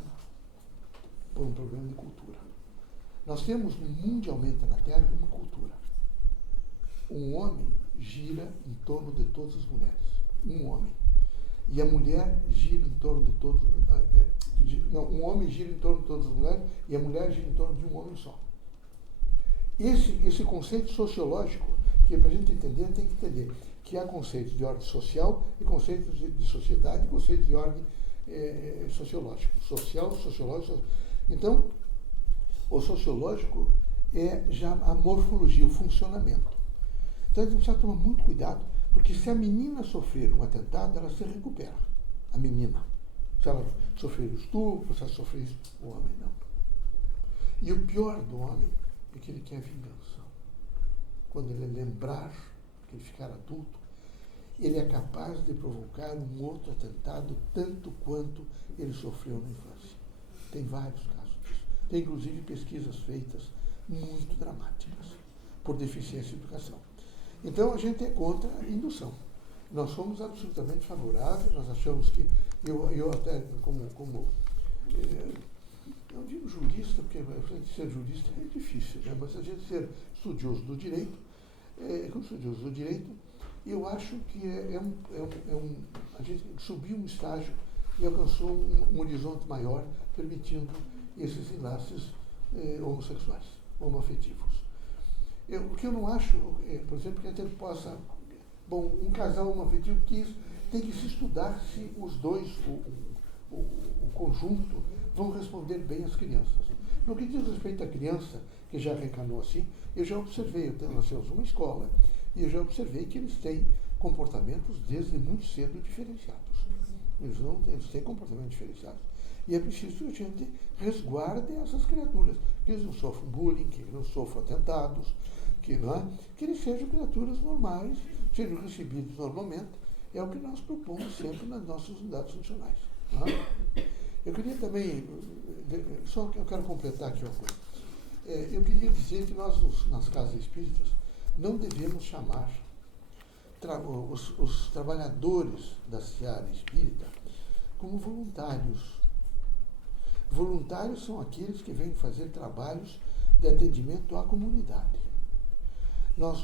por um problema de cultura. Nós temos mundialmente na Terra uma cultura. Um homem gira em torno de todas as mulheres. Um homem. E a mulher gira em torno de todos... um homem gira em torno de todas as mulheres e a mulher gira em torno de um homem só. Esse conceito sociológico, que para a gente entender, tem que entender que há conceitos de ordem social e conceitos de sociedade e conceitos de ordem sociológico. Social, sociológico. Então, o sociológico é já a morfologia, o funcionamento. Então, a gente precisa tomar muito cuidado, porque se a menina sofrer um atentado, ela se recupera. A menina. Se ela sofrer estupro, se ela sofrer isso, o homem não. E o pior do homem é que ele quer vingança. Quando ele lembrar que ele ficar adulto, ele é capaz de provocar um outro atentado tanto quanto ele sofreu na infância. Tem vários casos disso. Tem inclusive pesquisas feitas muito dramáticas por deficiência de educação. Então a gente é contra a indução. Nós somos absolutamente favoráveis, nós achamos que, eu até não digo jurista, porque a gente ser jurista é difícil, né? Mas a gente ser estudioso do direito, eu acho que a gente subiu um estágio e alcançou um horizonte maior, permitindo esses enlaces homossexuais, homoafetivos. O que eu não acho, por exemplo, que a gente possa... Bom, um casal homoafetivo tem que se estudar se os dois, o conjunto, vão responder bem às crianças. No que diz respeito à criança, que já reencarnou assim, eu já observei, nós temos uma escola, e eu já observei que eles têm comportamentos desde muito cedo diferenciados. Eles têm comportamentos diferenciados. E é preciso que a gente resguarde essas criaturas, que eles não sofram bullying, que eles não sofram atentados, que eles sejam criaturas normais, sejam recebidos normalmente. É o que nós propomos sempre nas nossas unidades funcionais. Não é? Eu queria também, eu quero completar aqui uma coisa. Eu queria dizer que nós, nas casas espíritas, não devemos chamar os trabalhadores da seara espírita como voluntários. Voluntários são aqueles que vêm fazer trabalhos de atendimento à comunidade.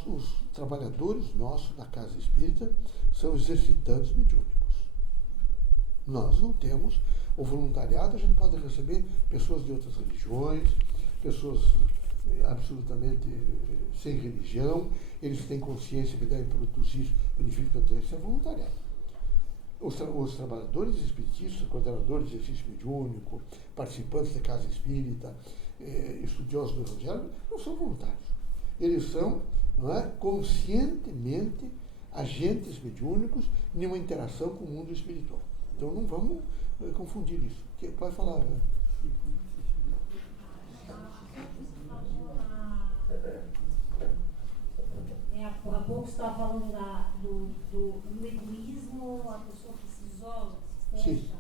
Os trabalhadores nossos da casa espírita são exercitantes mediúnicos. Nós não temos o voluntariado, a gente pode receber pessoas de outras religiões, pessoas absolutamente sem religião, eles têm consciência que devem produzir benefício, isso é voluntariado. Os trabalhadores espiritistas, coordenadores de exercício mediúnico, participantes da casa espírita, estudiosos do Evangelho, não são voluntários. Eles são, conscientemente agentes mediúnicos em uma interação com o mundo espiritual. Então não vamos confundir isso. Pode falar, né? Há pouco você estava falando do egoísmo, a pessoa que se isola, se fecha.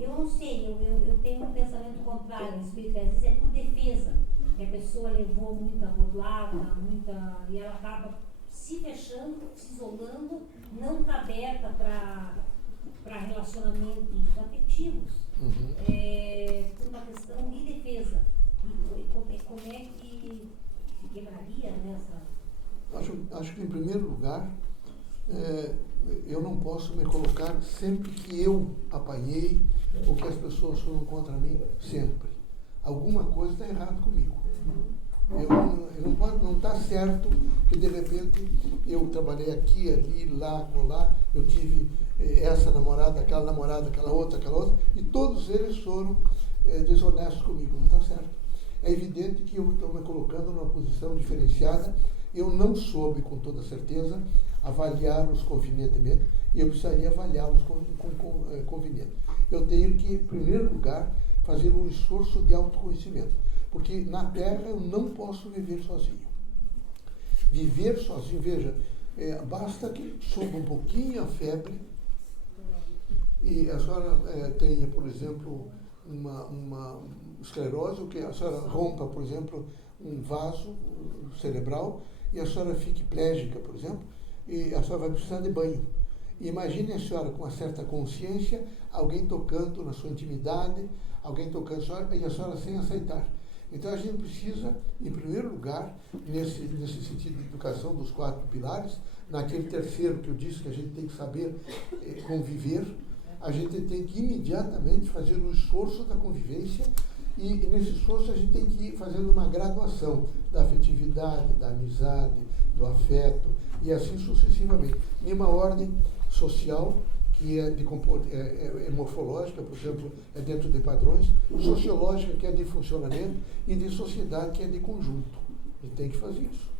Eu não sei, eu tenho um pensamento contrário, espírito, às vezes é por defesa, que a pessoa levou muita rodada, e ela acaba se fechando, se isolando, não está aberta para relacionamentos afetivos, por uma questão de defesa. E como é que se quebraria nessa... Acho que, em primeiro lugar, eu não posso me colocar sempre que eu apanhei ou que as pessoas foram contra mim, sempre. Alguma coisa está errada comigo. Não está certo que de repente eu trabalhei aqui, ali, lá, colar, eu tive essa namorada, aquela outra, e todos eles foram desonestos comigo. Não está certo. É evidente que eu estou me colocando numa posição diferenciada. Eu não soube com toda certeza avaliá-los convenientemente e eu precisaria avaliá-los conveniente. Eu tenho que, em primeiro lugar, fazer um esforço de autoconhecimento, porque na Terra eu não posso viver sozinho. Viver sozinho, veja, basta que suba um pouquinho a febre e a senhora tenha, por exemplo, uma esclerose, ou que a senhora rompa, por exemplo, um vaso cerebral e a senhora fique plégica, por exemplo, e a senhora vai precisar de banho. E imagine a senhora com uma certa consciência, alguém tocando na sua intimidade, alguém tocando a senhora e a senhora sem aceitar. Então a gente precisa, em primeiro lugar, nesse sentido de educação dos 4 pilares, naquele terceiro que eu disse que a gente tem que saber conviver, a gente tem que imediatamente fazer o esforço da convivência e nesse esforço a gente tem que ir fazendo uma graduação da afetividade, da amizade, do afeto e assim sucessivamente. Em uma ordem social que é morfológica, por exemplo, é dentro de padrões, sociológica, que é de funcionamento, e de sociedade, que é de conjunto. E tem que fazer isso.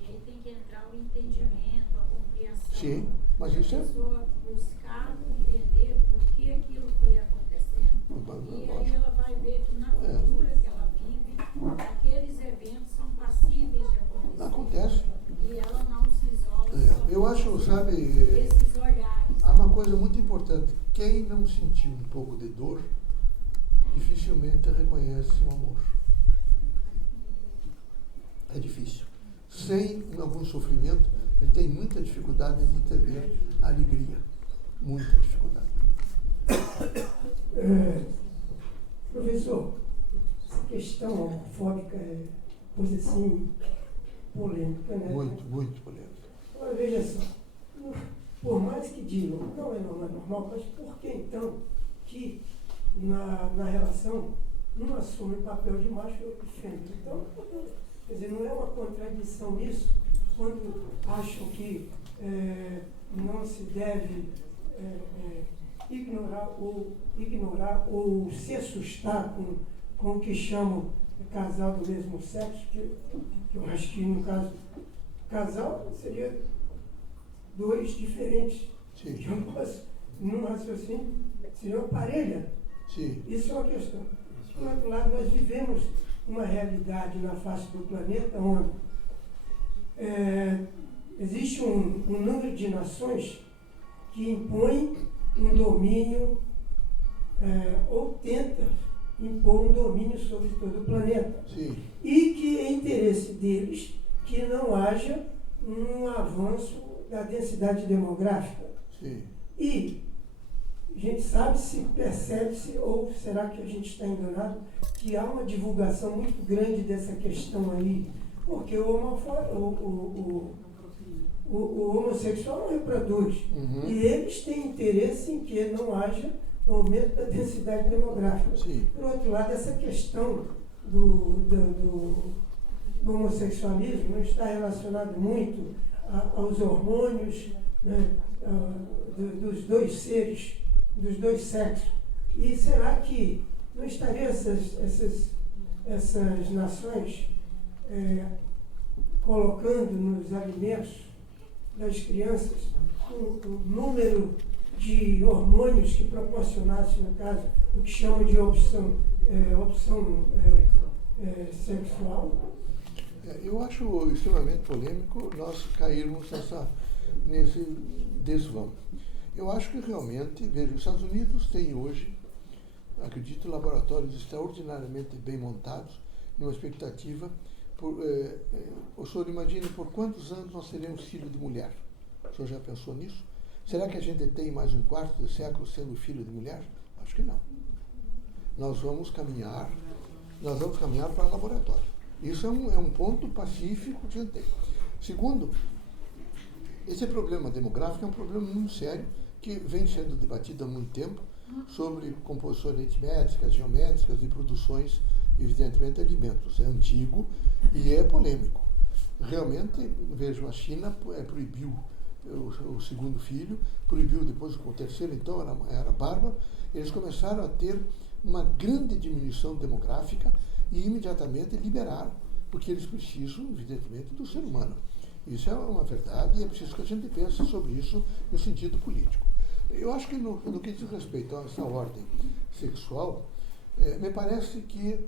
E aí tem que entrar o entendimento, a compreensão. Sim, mas isso é... A pessoa buscar compreender por que aquilo foi acontecendo, e aí ela vai ver que na cultura que ela vive, aqueles eventos são passíveis de acontecer. Acontece. E ela não se isola. Eu acho, sabe, esses olhares. há uma coisa muito importante. Quem não sentiu um pouco de dor, dificilmente reconhece o amor. É difícil. Sem algum sofrimento, ele tem muita dificuldade de entender a alegria. Muita dificuldade. Professor, essa questão homofóbica é coisa assim polêmica, né? Muito polêmica. Agora, veja só, por mais que digam, não é normal, mas por que então que na relação um assume o papel de macho e outro de fêmea? Então, quer dizer, não é uma contradição isso, quando acham que não se deve ignorar ou se assustar com o que chamam de casal do mesmo sexo, que eu acho que no caso casal seria 2 diferentes. Sim. Que eu posso, num raciocínio, seria uma parelha. Sim. Isso é uma questão. Por outro lado, nós vivemos uma realidade na face do planeta onde existe um número de nações que impõem um domínio ou tenta impor um domínio sobre todo o planeta. Sim. E que é interesse deles que não haja um avanço da densidade demográfica. Sim. E a gente sabe-se, percebe-se, ou será que a gente está enganado, que há uma divulgação muito grande dessa questão aí, porque o homossexual não reproduz. Uhum. E eles têm interesse em que não haja um aumento da densidade demográfica. Sim. Por outro lado, essa questão do homossexualismo não está relacionado muito aos hormônios, né, dos 2 seres, dos 2 sexos. E será que não estariam essas nações colocando nos alimentos das crianças um número de hormônios que proporcionassem, no caso, o que chamam de opção sexual? Eu acho extremamente polêmico nós cairmos nesse desvão. Eu acho que realmente, veja, os Estados Unidos têm hoje, acredito, laboratórios extraordinariamente bem montados, numa expectativa. O senhor imagina por quantos anos nós teremos filho de mulher? O senhor já pensou nisso? Será que a gente tem mais um quarto de século sendo filho de mulher? Acho que não. Nós vamos caminhar para o laboratório. Isso é um ponto pacífico que a gente tem. Segundo, esse problema demográfico é um problema muito sério que vem sendo debatido há muito tempo sobre composições aritméticas, geométricas de produções evidentemente, alimentos. É antigo e é polêmico. Realmente, vejam, a China proibiu o segundo filho, proibiu depois o terceiro, então era bárbaro. Eles começaram a ter uma grande diminuição demográfica e imediatamente liberaram, porque eles precisam, evidentemente, do ser humano. Isso é uma verdade e é preciso que a gente pense sobre isso no sentido político. Eu acho que no que diz respeito a essa ordem sexual, me parece que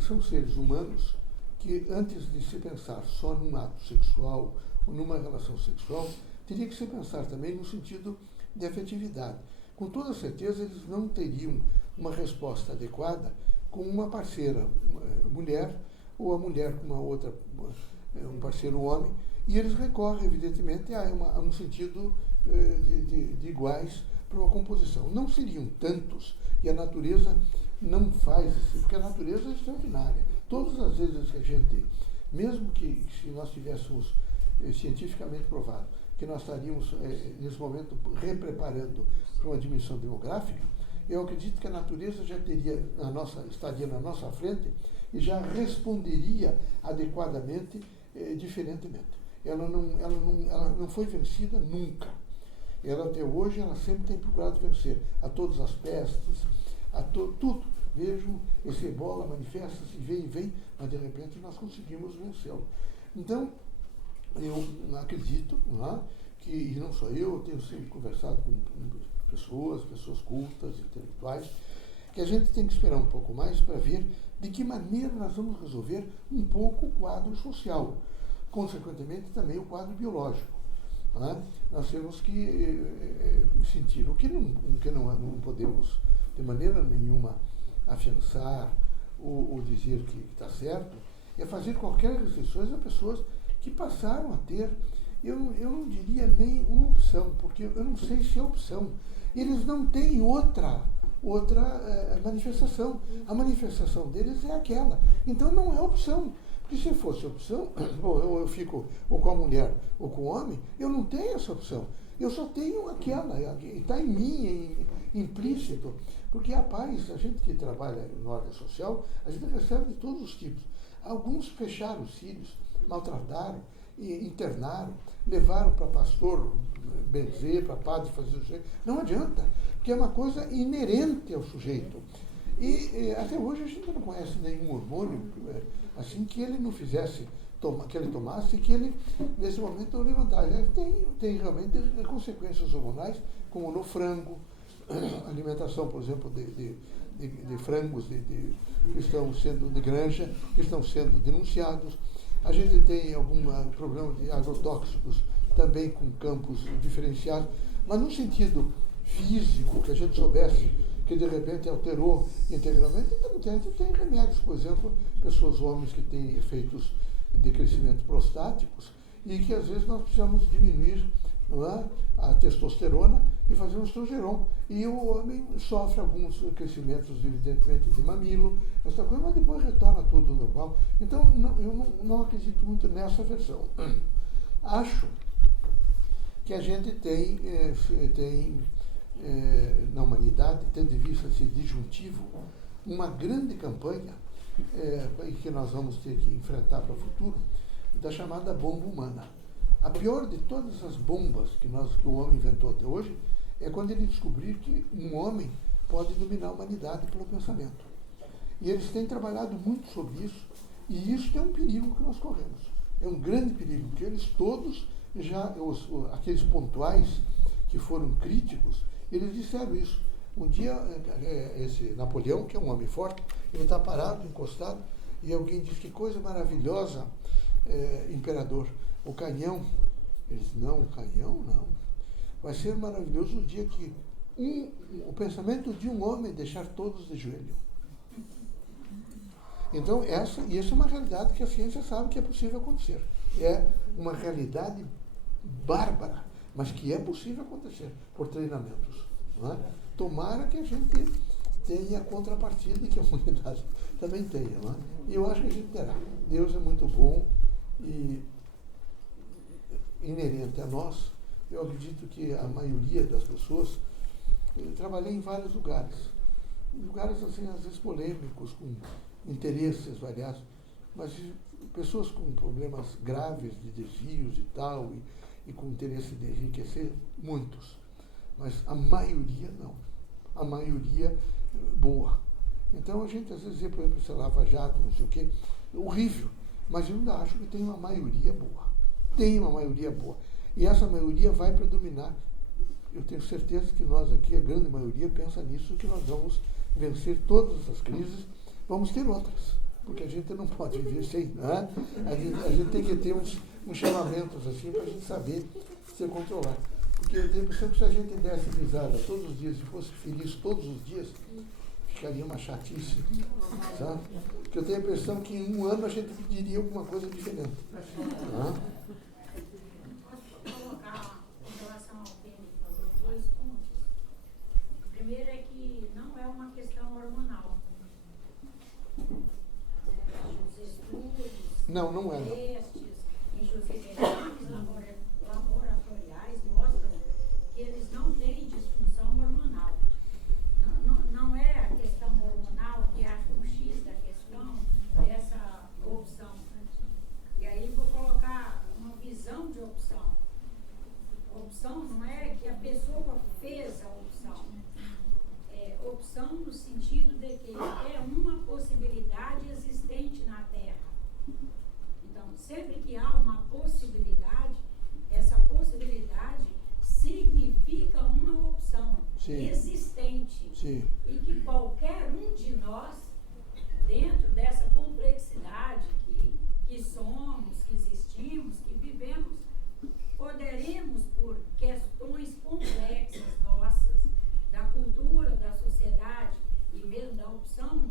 são seres humanos que, antes de se pensar só num ato sexual ou numa relação sexual, teria que se pensar também no sentido de afetividade. Com toda certeza, eles não teriam uma resposta adequada com uma parceira mulher ou a mulher com uma outra, um parceiro homem, e eles recorrem, evidentemente, a um sentido de iguais para uma composição. Não seriam tantos, e a natureza não faz isso, porque a natureza é extraordinária. Todas as vezes que a gente, mesmo que se nós tivéssemos cientificamente provado que nós estaríamos, nesse momento, repreparando para uma diminuição demográfica, eu acredito que a natureza já estaria na nossa frente e já responderia adequadamente, diferentemente. Ela não foi vencida nunca. Ela, até hoje, ela sempre tem procurado vencer a todas as pestes, tudo. Vejo, esse ebola manifesta-se, vem, mas de repente nós conseguimos vencê-lo. Então, eu acredito, que, e não só eu tenho sempre conversado com pessoas cultas, intelectuais, que a gente tem que esperar um pouco mais para ver de que maneira nós vamos resolver um pouco o quadro social, consequentemente também o quadro biológico. Nós temos que sentir o que não podemos de maneira nenhuma afiançar ou dizer que está certo, é fazer qualquer restrições a pessoas que passaram a ter, eu não diria nem uma opção, porque eu não sei se é opção. Eles não têm outra manifestação. A manifestação deles é aquela. Então não é opção. Porque se fosse opção, eu fico ou com a mulher ou com o homem, eu não tenho essa opção. Eu só tenho aquela, está em mim, implícito. Porque a paz, a gente que trabalha em ordem social, a gente recebe de todos os tipos. Alguns fecharam os cílios, maltrataram, internaram, levaram para pastor benzer, para padre fazer o sujeito. Não adianta, porque é uma coisa inerente ao sujeito. E até hoje a gente não conhece nenhum hormônio assim que ele não fizesse, que ele tomasse e que ele, nesse momento, não levantasse. Tem realmente consequências hormonais, como no frango, alimentação, por exemplo, de frangos que estão sendo de granja, que estão sendo denunciados. A gente tem algum problema de agrotóxicos também com campos diferenciados, mas no sentido físico, que a gente soubesse que de repente alterou integralmente, tem remédios, por exemplo, pessoas, homens que têm efeitos de crescimento prostáticos e que às vezes nós precisamos diminuir, não é, a testosterona e fazer um estrogeron. E o homem sofre alguns crescimentos, evidentemente, de mamilo, essa coisa, mas depois retorna tudo normal. Então, eu não acredito muito nessa versão. Acho que a gente tem na humanidade, tendo em vista esse disjuntivo, uma grande campanha que nós vamos ter que enfrentar para o futuro, da chamada bomba humana. A pior de todas as bombas que o homem inventou até hoje é quando ele descobrir que um homem pode dominar a humanidade pelo pensamento. E eles têm trabalhado muito sobre isso, e isso é um perigo que nós corremos. É um grande perigo, porque eles todos, aqueles pontuais que foram críticos, eles disseram isso. Um dia, esse Napoleão, que é um homem forte, ele está parado, encostado, e alguém diz: que coisa maravilhosa, imperador, o canhão. Eles: não, o canhão não. Vai ser maravilhoso o dia que o pensamento de um homem deixar todos de joelho. Então, essa é uma realidade que a ciência sabe que é possível acontecer. É uma realidade bárbara, mas que é possível acontecer por treinamentos. Não é? Tomara que a gente tenha a contrapartida que a humanidade também tenha. Não é? E eu acho que a gente terá. Deus é muito bom e inerente a nós. Eu acredito que a maioria das pessoas... Eu trabalhei em vários lugares. lugares assim, às vezes polêmicos, com interesses variados, mas pessoas com problemas graves de desvios e tal, e com interesse de enriquecer, muitos. Mas a maioria não. A maioria boa. Então a gente às vezes vê, por exemplo, sei lá, Lava Jato, não sei o quê, horrível. Mas eu ainda acho que tem uma maioria boa. Tem uma maioria boa. E essa maioria vai predominar. Eu tenho certeza que nós aqui, a grande maioria, pensa nisso, que nós vamos vencer todas essas crises, vamos ter outras. Porque a gente não pode viver sem, né? A gente tem que ter uns chamamentos assim para a gente saber se controlar. Porque eu tenho a impressão que se a gente desse risada todos os dias e fosse feliz todos os dias, ficaria uma chatice, sabe? Porque eu tenho a impressão que em um ano a gente diria alguma coisa diferente. Né? Posso colocar em relação ao que ele falou 2 pontos. O primeiro é que não é uma questão hormonal. Os estudos, não é. testes, inclusive exames laboratoriais mostram que eles não têm disfunção hormonal. Não é a questão hormonal que acha o X da questão dessa opção. E aí vou colocar uma visão de opção. Opção não é que a pessoa fez a opção. É opção no sentido de que é uma possibilidade existente na Terra. Então, sempre que há uma possibilidade, essa possibilidade significa uma opção existente. Sim. E que qualquer um de nós, dentro dessa complexidade que somos, que existimos, que vivemos, poderemos, por questões complexas nossas, da cultura, da sociedade e mesmo da opção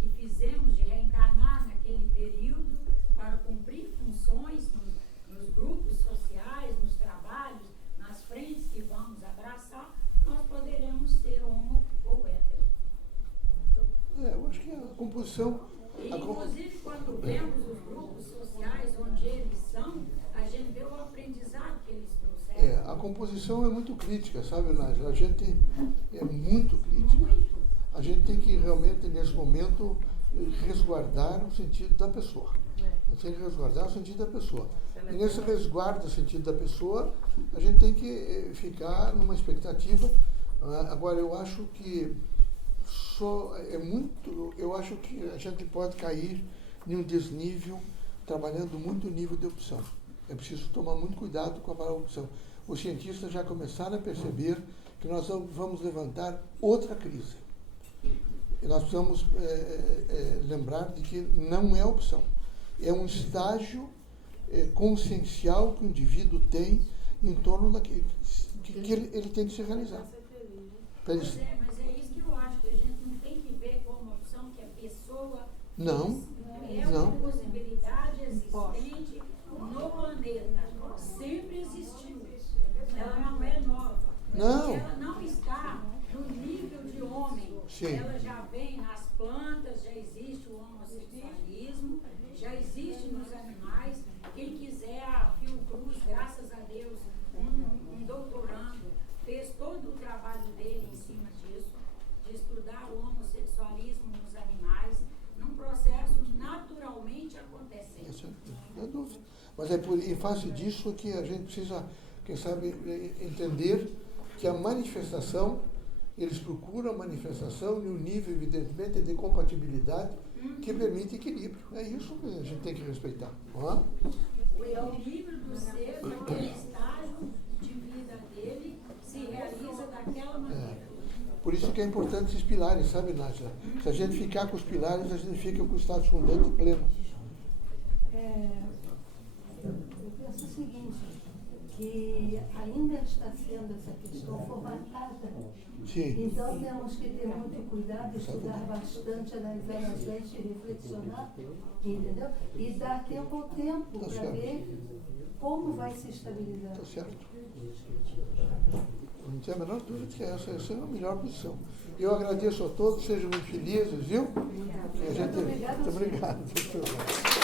que fizemos de reencarnar naquele período para cumprir funções nos grupos sociais, nos trabalhos, nas frentes que vamos abraçar, nós poderemos ser homo ou hétero. Eu acho que a composição... Inclusive, quando vemos os grupos sociais onde eles são, a gente vê o aprendizado que eles trouxeram. A composição é muito crítica, sabe, Nádia? A gente é muito crítica. Muito. A gente tem que realmente, nesse momento, resguardar o sentido da pessoa. Tem que resguardar o sentido da pessoa. E nesse resguardo do sentido da pessoa, a gente tem que ficar numa expectativa. Agora, eu acho que eu acho que a gente pode cair em um desnível, trabalhando muito o nível de opção. É preciso tomar muito cuidado com a palavra opção. Os cientistas já começaram a perceber que nós vamos levantar outra crise. E nós precisamos lembrar de que não é opção. É um estágio consciencial que o indivíduo tem em torno daquilo que ele tem que se realizar. Mas é isso que eu acho, que a gente não tem que ver como opção que a pessoa é uma possibilidade existente no planeta. Sempre existiu. Ela não é nova. Não. Ela não está no nível de homem. Sim. Ela já vem nas plantas, já existe o homossexualismo, já existe nos animais. Quem quiser, a Fiocruz, graças a Deus, um doutorando, fez todo o trabalho dele em cima disso, de estudar o homossexualismo nos animais, num processo naturalmente acontecendo. Não é dúvida. Mas em face disso que a gente precisa, quem sabe, entender que a manifestação, eles procuram a manifestação em um nível, evidentemente, de compatibilidade que permite equilíbrio. É isso que a gente tem que respeitar. Não é? O equilíbrio do ser, naquele estágio de vida dele, se realiza daquela maneira. Por isso que é importante esses pilares, sabe, Nádia? Se a gente ficar com os pilares, a gente fica com o estado escondente pleno. Eu penso o seguinte, que ainda está sendo essa questão formatada. Sim. Então temos que ter muito cuidado, estudar bastante, analisar bastante, reflexionar, entendeu? E dar tempo ao tempo para ver como vai se estabilizar. Está certo. Não tem a menor dúvida que essa é a melhor posição. Eu agradeço a todos, sejam muito felizes, viu? Muito obrigada. Muito obrigado.